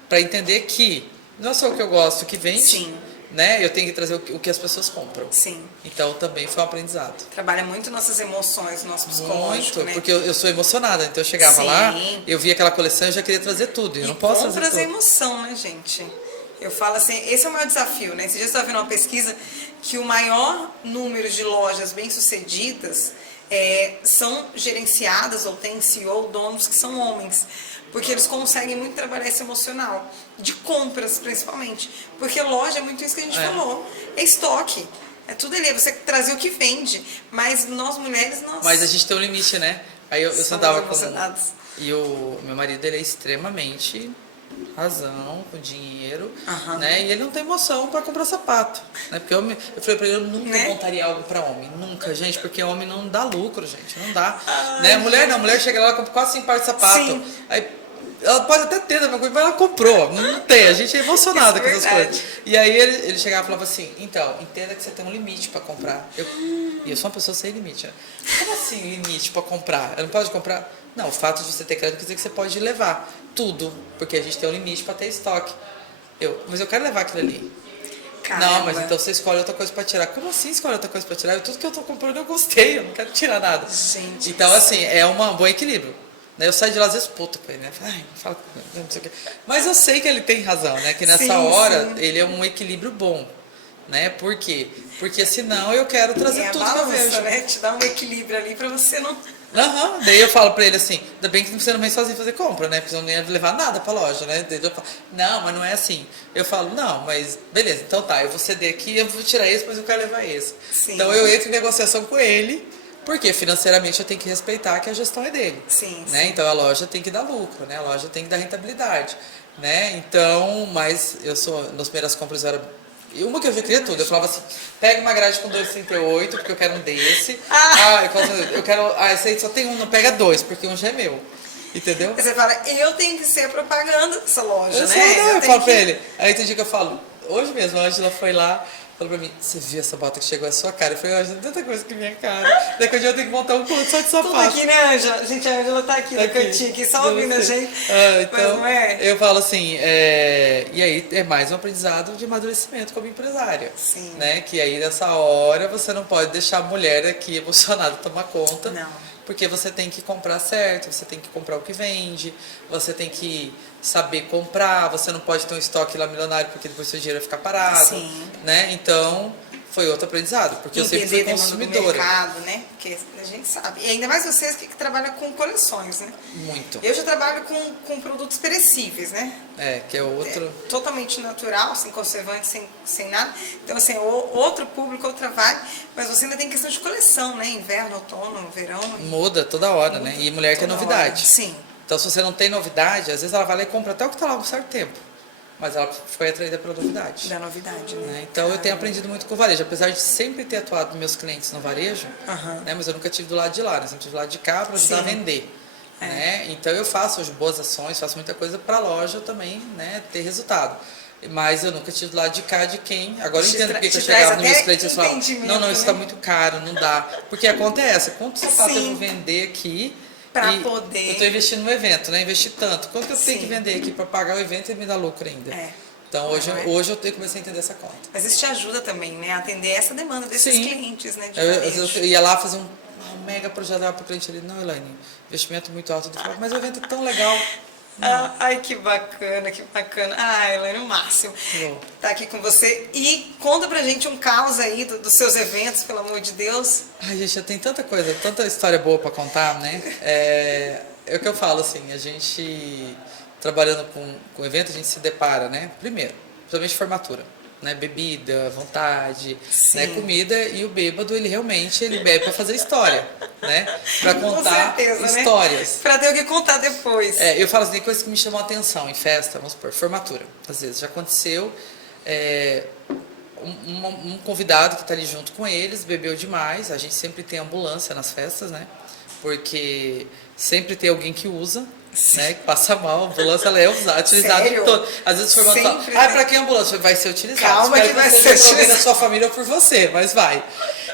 para entender que não é só o que eu gosto que vende, Sim. né? Eu tenho que trazer o que as pessoas compram. Sim. Então também foi um aprendizado. Trabalha muito nossas emoções, nosso psicológico, Muito, né? porque eu sou emocionada, então eu chegava Sim. lá, eu via aquela coleção e já queria trazer tudo, e eu não posso trazer compras tudo. é emoção, né, gente? Eu falo assim, esse é o maior desafio, né? Esse dia eu estava vendo uma pesquisa que o maior número de lojas bem-sucedidas são gerenciadas ou têm CEO, donos que são homens. Porque eles conseguem muito trabalhar esse emocional. De compras, principalmente. Porque loja é muito isso que a gente falou. É estoque. É tudo ali. É você trazer o que vende. Mas nós mulheres, nós... Mas a gente tem um limite, né? Aí eu somos sentava com... emocionadas. E o meu marido, ele é extremamente razão, com dinheiro, Aham. né? E ele não tem emoção para comprar sapato, né? Porque eu falei pra ele, eu nunca Né? montaria algo para homem, nunca, gente, porque homem não dá lucro, gente, não dá, Ai, né? Mulher não, mulher chega lá e compra quase 5 pares de sapato, Sim. aí ela pode até ter da mesma coisa, mas ela comprou, não tem, a gente é emocionada com Isso é essas verdade. coisas. E aí ele chegava e falava assim, então, entenda que você tem um limite para comprar. E eu sou uma pessoa sem limite, né? Como assim limite para comprar? Eu não pode comprar? Não, o fato de você ter crédito quer dizer que você pode levar tudo, porque a gente tem um limite para ter estoque. Mas eu quero levar aquilo ali. Caramba. Não, mas então você escolhe outra coisa para tirar. Como assim escolhe outra coisa para tirar? Tudo que eu tô comprando eu gostei, eu não quero tirar nada. Gente, Então, assim, é um bom equilíbrio. Né? Eu saio de lá às vezes puta com ele, né? Ai, fala, não sei o quê. Mas eu sei que ele tem razão, né? Que nessa Sim, hora sim. ele é um equilíbrio bom. Né? Por quê? Porque senão eu quero trazer É a tudo que eu balança, vejo. né? Te dá um equilíbrio ali pra você não... Aham, daí eu falo pra ele assim, ainda bem que você não vem sozinho fazer compra, né? Porque eu não ia levar nada pra loja, né? Daí eu falo, não, mas não é assim. Eu falo, não, mas beleza, então tá, eu vou ceder aqui, eu vou tirar esse, mas eu quero levar esse. Sim. Então eu entro em negociação com ele, porque financeiramente eu tenho que respeitar que a gestão é dele. Sim, Né? sim. Então a loja tem que dar lucro, né? A loja tem que dar rentabilidade. Né? Então, mas eu sou, nas primeiras compras eu era. E uma que eu já queria tudo, eu falava assim, pega uma grade com 2,38, porque eu quero um desse. Eu quero. Esse aí só tem um, não pega dois, porque um já é meu. Entendeu? Você fala, eu tenho que ser a propaganda dessa loja, Eu né? sei, não, eu tenho falo pra que- ele. Aí tem dia que eu falo, hoje mesmo, a Ângela foi lá, falou pra mim, você viu essa bota que chegou à sua cara? Eu falei, Ângela, tanta coisa que minha cara. Daqui a dia eu tenho que montar um conto só de sapato. Tudo aqui, né, Ângela? Gente, a Ângela tá aqui no cantinho, aqui, só ouvindo a gente. Então, Mas não é? eu falo assim, e aí é mais um aprendizado de amadurecimento como empresária. Sim. Né? Que aí nessa hora você não pode deixar a mulher aqui emocionada tomar conta. Não. Porque você tem que comprar certo, você tem que comprar o que vende, você tem que saber comprar, você não pode ter um estoque lá milionário porque depois seu dinheiro vai ficar parado. Sim. Né? Então, foi outro aprendizado, porque eu sempre fui Entender demanda do consumidora. mercado, né? Porque a gente sabe. E ainda mais vocês que trabalham com coleções, né? Muito. Eu já trabalho com produtos perecíveis, né? Que é outro... Totalmente natural, sem conservante, sem nada. Então, assim, outro público, outra vibe. Mas você ainda tem questão de coleção, né? Inverno, outono, verão. Muda toda hora, né? E mulher quer toda novidade. hora. Sim. Então, se você não tem novidade, às vezes ela vai lá e compra até o que está lá há um certo tempo. Mas ela foi atraída pela novidade. Da novidade, né? Então, eu tenho aprendido muito com o varejo. Apesar de sempre ter atuado com meus clientes no varejo, né? Mas eu nunca tive do lado de lá, né? Sempre tive do lado de cá para ajudar a vender. Né? Então, eu faço hoje boas ações, faço muita coisa para a loja também, né? Ter resultado. Mas eu nunca tive do lado de cá de quem. Agora eu entendo porque eu chegava nos meus clientes e falava, não, isso está muito caro, não dá. Porque a conta é essa, quanto sapato eu vou vender aqui para poder... Eu estou investindo no evento, né? Investi tanto. Quanto que eu tenho que vender aqui para pagar o evento e me dar lucro ainda? Então, hoje eu comecei a entender essa conta. Mas isso te ajuda também, né? A atender essa demanda desses clientes, né? Eu ia lá fazer um mega projeto para o cliente ali. Não, Elaine, investimento muito alto. Eu falava, mas o evento é tão legal. Ai, que bacana, que bacana. Ai, Elaine, o máximo. Tá aqui com você. E conta pra gente um caos aí dos seus eventos, pelo amor de Deus. Ai, gente, tem tanta coisa, tanta história boa pra contar, né? É o que eu falo, assim, a gente trabalhando com evento, a gente se depara, né? Primeiro, principalmente formatura. Né, bebida, vontade, né, comida, e o bêbado, ele bebe para fazer história, né, para contar histórias. Né? Para ter o que contar depois. Eu falo assim, tem coisas que me chamam a atenção em festa, vamos supor, formatura. Às vezes já aconteceu, um convidado que está ali junto com eles, bebeu demais, a gente sempre tem ambulância nas festas, né, porque sempre tem alguém que usa, né, que passa mal, a ambulância ela é utilizada em todo. Às vezes o formato fala, para que a ambulância vai ser utilizada? Calma, espero que vai seja ser por alguém utilizado. da sua família ou por você, mas vai.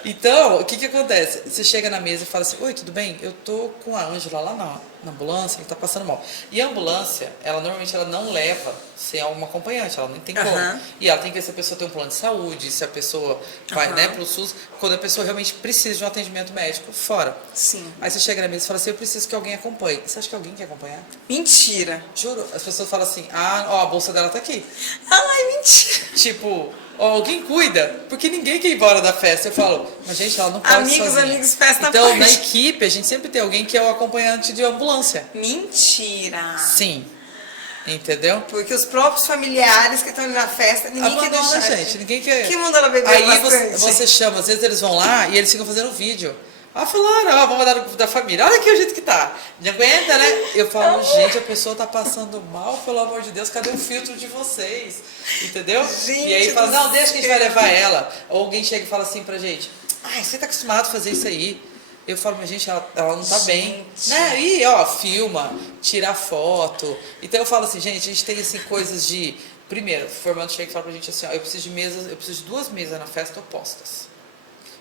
Então, o que acontece? Você chega na mesa e fala assim, oi, tudo bem? Eu tô com a Ângela lá na ambulância, ela tá passando mal. E a ambulância, normalmente ela não leva sem alguma acompanhante, ela nem tem como. E ela tem que ver se a pessoa tem um plano de saúde, se a pessoa vai, né, pro SUS, quando a pessoa realmente precisa de um atendimento médico fora. Sim. Aí você chega na mesa e fala assim, eu preciso que alguém acompanhe. Você acha que alguém quer acompanhar? Mentira. Juro, as pessoas falam assim, a bolsa dela tá aqui. Ai, mentira. Tipo, alguém cuida, porque ninguém quer ir embora da festa. Eu falo, mas gente, ela não pode sozinha. Amigos, festa Então, parte. na equipe, a gente sempre tem alguém que é o acompanhante de ambulância. Mentira. Sim. Entendeu? Porque os próprios familiares que estão ali na festa, ninguém quer deixar. Gente, ninguém quer. Que manda ela beber Aí bastante? você chama, às vezes eles vão lá e eles ficam fazendo vídeo. Falaram, vamos mandar no grupo da família. Olha aqui o jeito que tá. Não aguenta, né? Eu falo, gente, a pessoa tá passando mal, pelo amor de Deus, cadê o filtro de vocês? Entendeu? Gente, e aí fala, não, deixa que a gente vai levar ela. Ou alguém chega e fala assim pra gente, você tá acostumado a fazer isso aí. Eu falo, mas gente, ela não tá bem. Né? E, filma, tira foto. Então eu falo assim, gente, a gente tem assim, coisas de... Primeiro, o formando chega e fala pra gente assim, eu preciso de 2 mesas na festa opostas.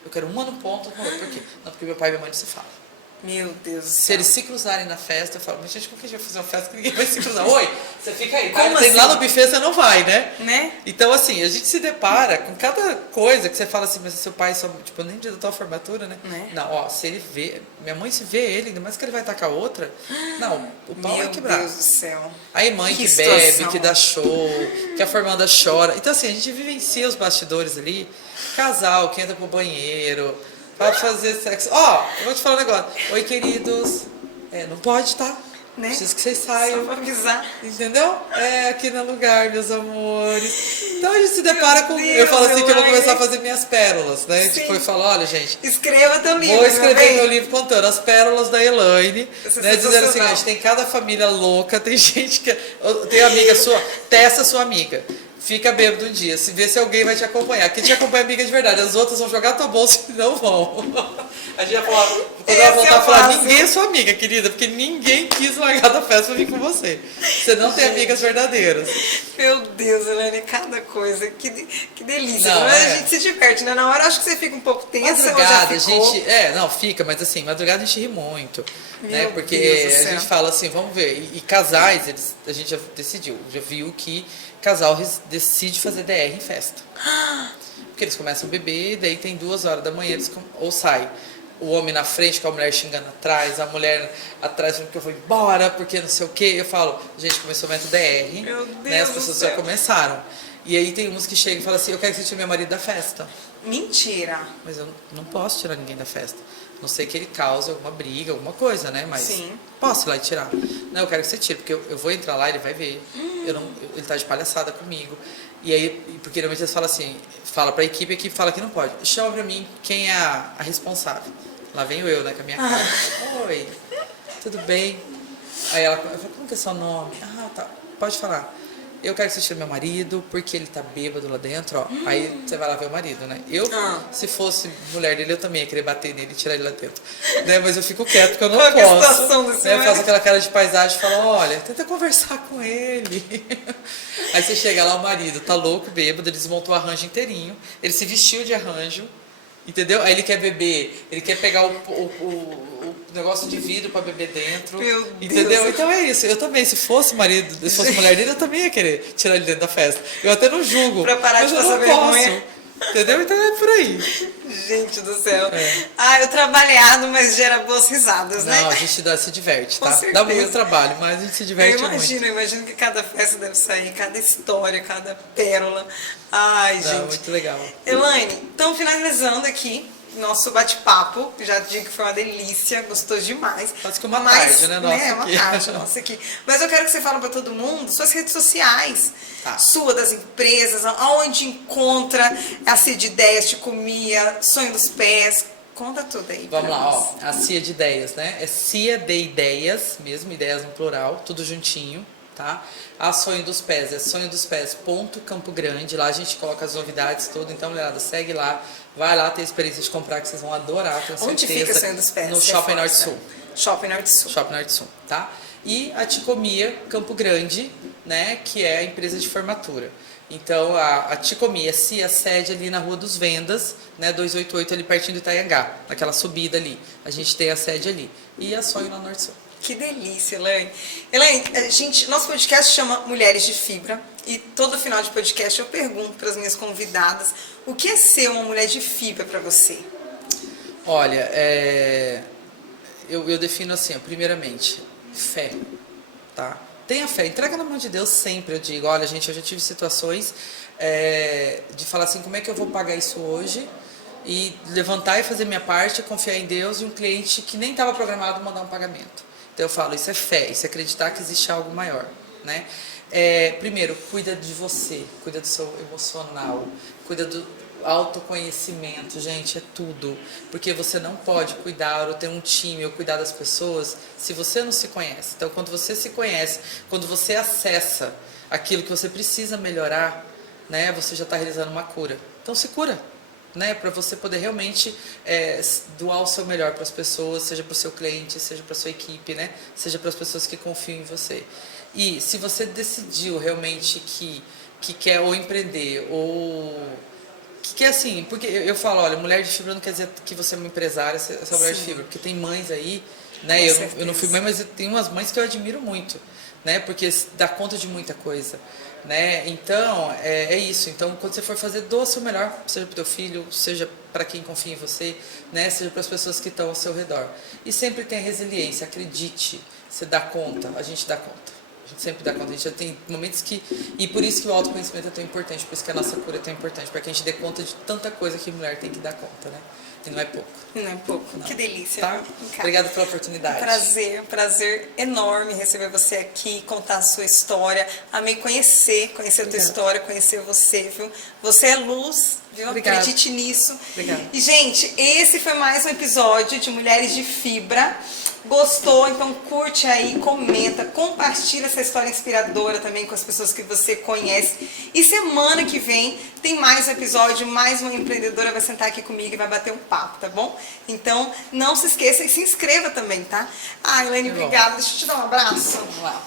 Eu quero uma no ponto, outra no outro. Por quê? Não, porque meu pai e minha mãe não se falam. Meu Deus do céu. Se eles se cruzarem na festa, eu falo, mas gente, como que a gente vai fazer uma festa que ninguém vai se cruzar? Oi, você fica aí. Como assim? Lá no assim? buffet você não vai, né? Né? Então, assim, a gente se depara com cada coisa que você fala assim, mas seu pai só, tipo, nem dia da tua formatura, né? Não, se ele vê, minha mãe se vê ele, ainda mais que ele vai estar com a outra, não, o pau vai quebrar. Meu Deus do céu. Aí mãe que bebe, que dá show, que a formanda chora. Então, assim, a gente vivencia os bastidores ali, casal que entra pro banheiro, pra fazer sexo. Eu vou te falar um negócio. Oi, queridos. Não pode, tá? Né? Preciso que vocês saiam. Só pra avisar. Entendeu? Aqui no lugar, meus amores. Então a gente se depara com... Deus, eu falo assim que eu vou Elaine. começar a fazer minhas pérolas, né? Sim. Tipo, eu falo, olha, gente... Escreva teu livro. Vou escrever meu meu livro contando as pérolas da Elaine, né? Dizendo assim, sensacional. gente, tem cada família louca, tem gente que... Tem amiga sua, testa sua amiga. Fica bêbado um dia, se vê se alguém vai te acompanhar. Quem te acompanha é amiga de verdade, as outras vão jogar tua bolsa e não vão. A gente vai falar, quando ela voltar a falar, ninguém é sua amiga, querida, porque ninguém quis largar da festa pra vir com você. Você não tem amigas verdadeiras. Meu Deus, Elaine, cada coisa, que delícia. Não, A gente se diverte, né? Na hora acho que você fica um pouco tensa. Madrugada, a gente... não, fica, mas assim, madrugada a gente ri muito. Né? Porque Deus do a gente céu. fala assim, vamos ver, e casais, a gente já decidiu, já viu que casal decide fazer DR em festa. Porque eles começam a beber, daí tem 2 horas da manhã, ou sai o homem na frente com a mulher xingando atrás, a mulher atrás falando que eu vou embora, porque não sei o quê. Eu falo, gente, começou o método DR, Meu Deus né? As do pessoas céu. já começaram. E aí tem uns que chegam e falam assim, eu quero que você tire meu marido da festa. Mentira. Mas eu não posso tirar ninguém da festa. A não sei que ele cause alguma briga, alguma coisa, né? Mas Sim. posso ir lá e tirar. Não, eu quero que você tire, porque eu vou entrar lá, ele vai ver. Ele tá de palhaçada comigo. E aí, porque normalmente eles falam assim, fala pra equipe, a equipe fala que não pode. Chama pra mim quem é a responsável. Lá venho eu, né, com a minha cara. Oi, tudo bem? Aí ela fala, como que é seu nome? Ah, tá, pode falar. Eu quero que você tire meu marido, porque ele tá bêbado lá dentro, ó. Aí você vai lá ver o marido, né? Se fosse mulher dele, eu também ia querer bater nele e tirar ele lá dentro. Né? Mas eu fico quieto, porque eu não Qual que é a posso. situação desse Né? homem? Faço aquela cara de paisagem e falo, olha, tenta conversar com ele. Aí você chega lá, o marido tá louco, bêbado, ele desmontou o arranjo inteirinho, ele se vestiu de arranjo, entendeu? Aí ele quer beber, ele quer pegar o negócio de vidro pra beber dentro. Meu Deus. Entendeu? Então é isso. Eu também, se fosse marido, se fosse mulher dele, eu também ia querer tirar ele dentro da festa. Eu até não julgo. Pra parar mas de eu passar não vergonha. posso. Entendeu? Então é por aí. Gente do céu. É. Ah, eu trabalhado, mas gera boas risadas, né? Não, a gente se diverte, Com tá? certeza. Dá muito trabalho, mas a gente se diverte muito. Eu imagino que cada festa deve sair, cada história, cada pérola. Ai, Não, gente. muito legal. Elaine, então finalizando aqui nosso bate-papo, já digo que foi uma delícia, gostou demais. Quase que uma tarde, né, nossa, É, uma aqui. tarde, nossa, aqui. Mas eu quero que você fale para todo mundo suas redes sociais, Tá. sua, das empresas, aonde encontra a Cia de Ideias, Ticomia, Sonho dos Pés, conta tudo aí. Vamos pra lá, nós. ó. A Cia de Ideias, né? É Cia de Ideias, mesmo, ideias no plural, tudo juntinho, tá? A Sonho dos Pés é sonhodosPés.Campo Grande. Lá a gente coloca as novidades, tudo. Então, galera, segue lá. Vai lá ter a experiência de comprar, que vocês vão adorar, tenho Onde certeza. fica Sonho dos Pés? No Você Shopping Norte força. Sul. Shopping Norte Sul. Shopping Norte Sul, tá? E a Ticomia Campo Grande, né? Que é a empresa de formatura. Então, a Ticomia se sede ali na Rua dos Vendas, né? 288, ali pertinho do Itaiangá, naquela subida ali. A gente tem a sede ali. E a Sonho na Norte Sul. Que delícia, Elaine. Elaine, nosso podcast chama Mulheres de Fibra e todo final de podcast eu pergunto para as minhas convidadas o que é ser uma mulher de fibra para você? Olha, eu defino assim, ó, primeiramente, fé, tá? Tenha fé, entrega na mão de Deus sempre, eu digo. Olha, gente, eu já tive situações de falar assim, como é que eu vou pagar isso hoje? E levantar e fazer minha parte, confiar em Deus, e um cliente que nem estava programado mandar um pagamento. Então eu falo, isso é fé, isso é acreditar que existe algo maior, né? Primeiro, cuida de você, cuida do seu emocional, cuida do autoconhecimento, gente, é tudo. Porque você não pode cuidar ou ter um time ou cuidar das pessoas se você não se conhece. Então, quando você se conhece, quando você acessa aquilo que você precisa melhorar, né, você já está realizando uma cura. Então, se cura. Né, para você poder realmente doar o seu melhor para as pessoas, seja para o seu cliente, seja para a sua equipe, né, seja para as pessoas que confiam em você. E se você decidiu realmente que quer ou empreender ou que assim, porque eu falo, olha, mulher de fibra não quer dizer que você é uma empresária, você é uma mulher de fibra, porque tem mães aí, né, eu não fui mãe, mas tem umas mães que eu admiro muito, né, porque dá conta de muita coisa. Né? Então, é isso. Então, quando você for fazer, doa o seu melhor, seja para o teu filho, seja para quem confia em você, né? Seja para as pessoas que estão ao seu redor. E sempre tenha resiliência, acredite, você dá conta, a gente dá conta. A gente sempre dá conta, a gente já tem momentos que... E por isso que o autoconhecimento é tão importante, por isso que a nossa cura é tão importante, para que a gente dê conta de tanta coisa que mulher tem que dar conta, né? E não é pouco. Não é pouco. Não. Que delícia. Tá? Obrigada pela oportunidade. Prazer enorme receber você aqui, contar a sua história. Amei conhecer a tua história, conhecer você, viu? Você é luz, viu? Obrigada. Acredite nisso. Obrigada. E, gente, esse foi mais um episódio de Mulheres de Fibra. Gostou? Então curte aí, comenta, compartilha essa história inspiradora também com as pessoas que você conhece. E semana que vem tem mais um episódio, mais uma empreendedora vai sentar aqui comigo e vai bater um papo, tá bom? Então não se esqueça e se inscreva também, tá? Ah, Elaine, obrigada. Deixa eu te dar um abraço. Vamos lá.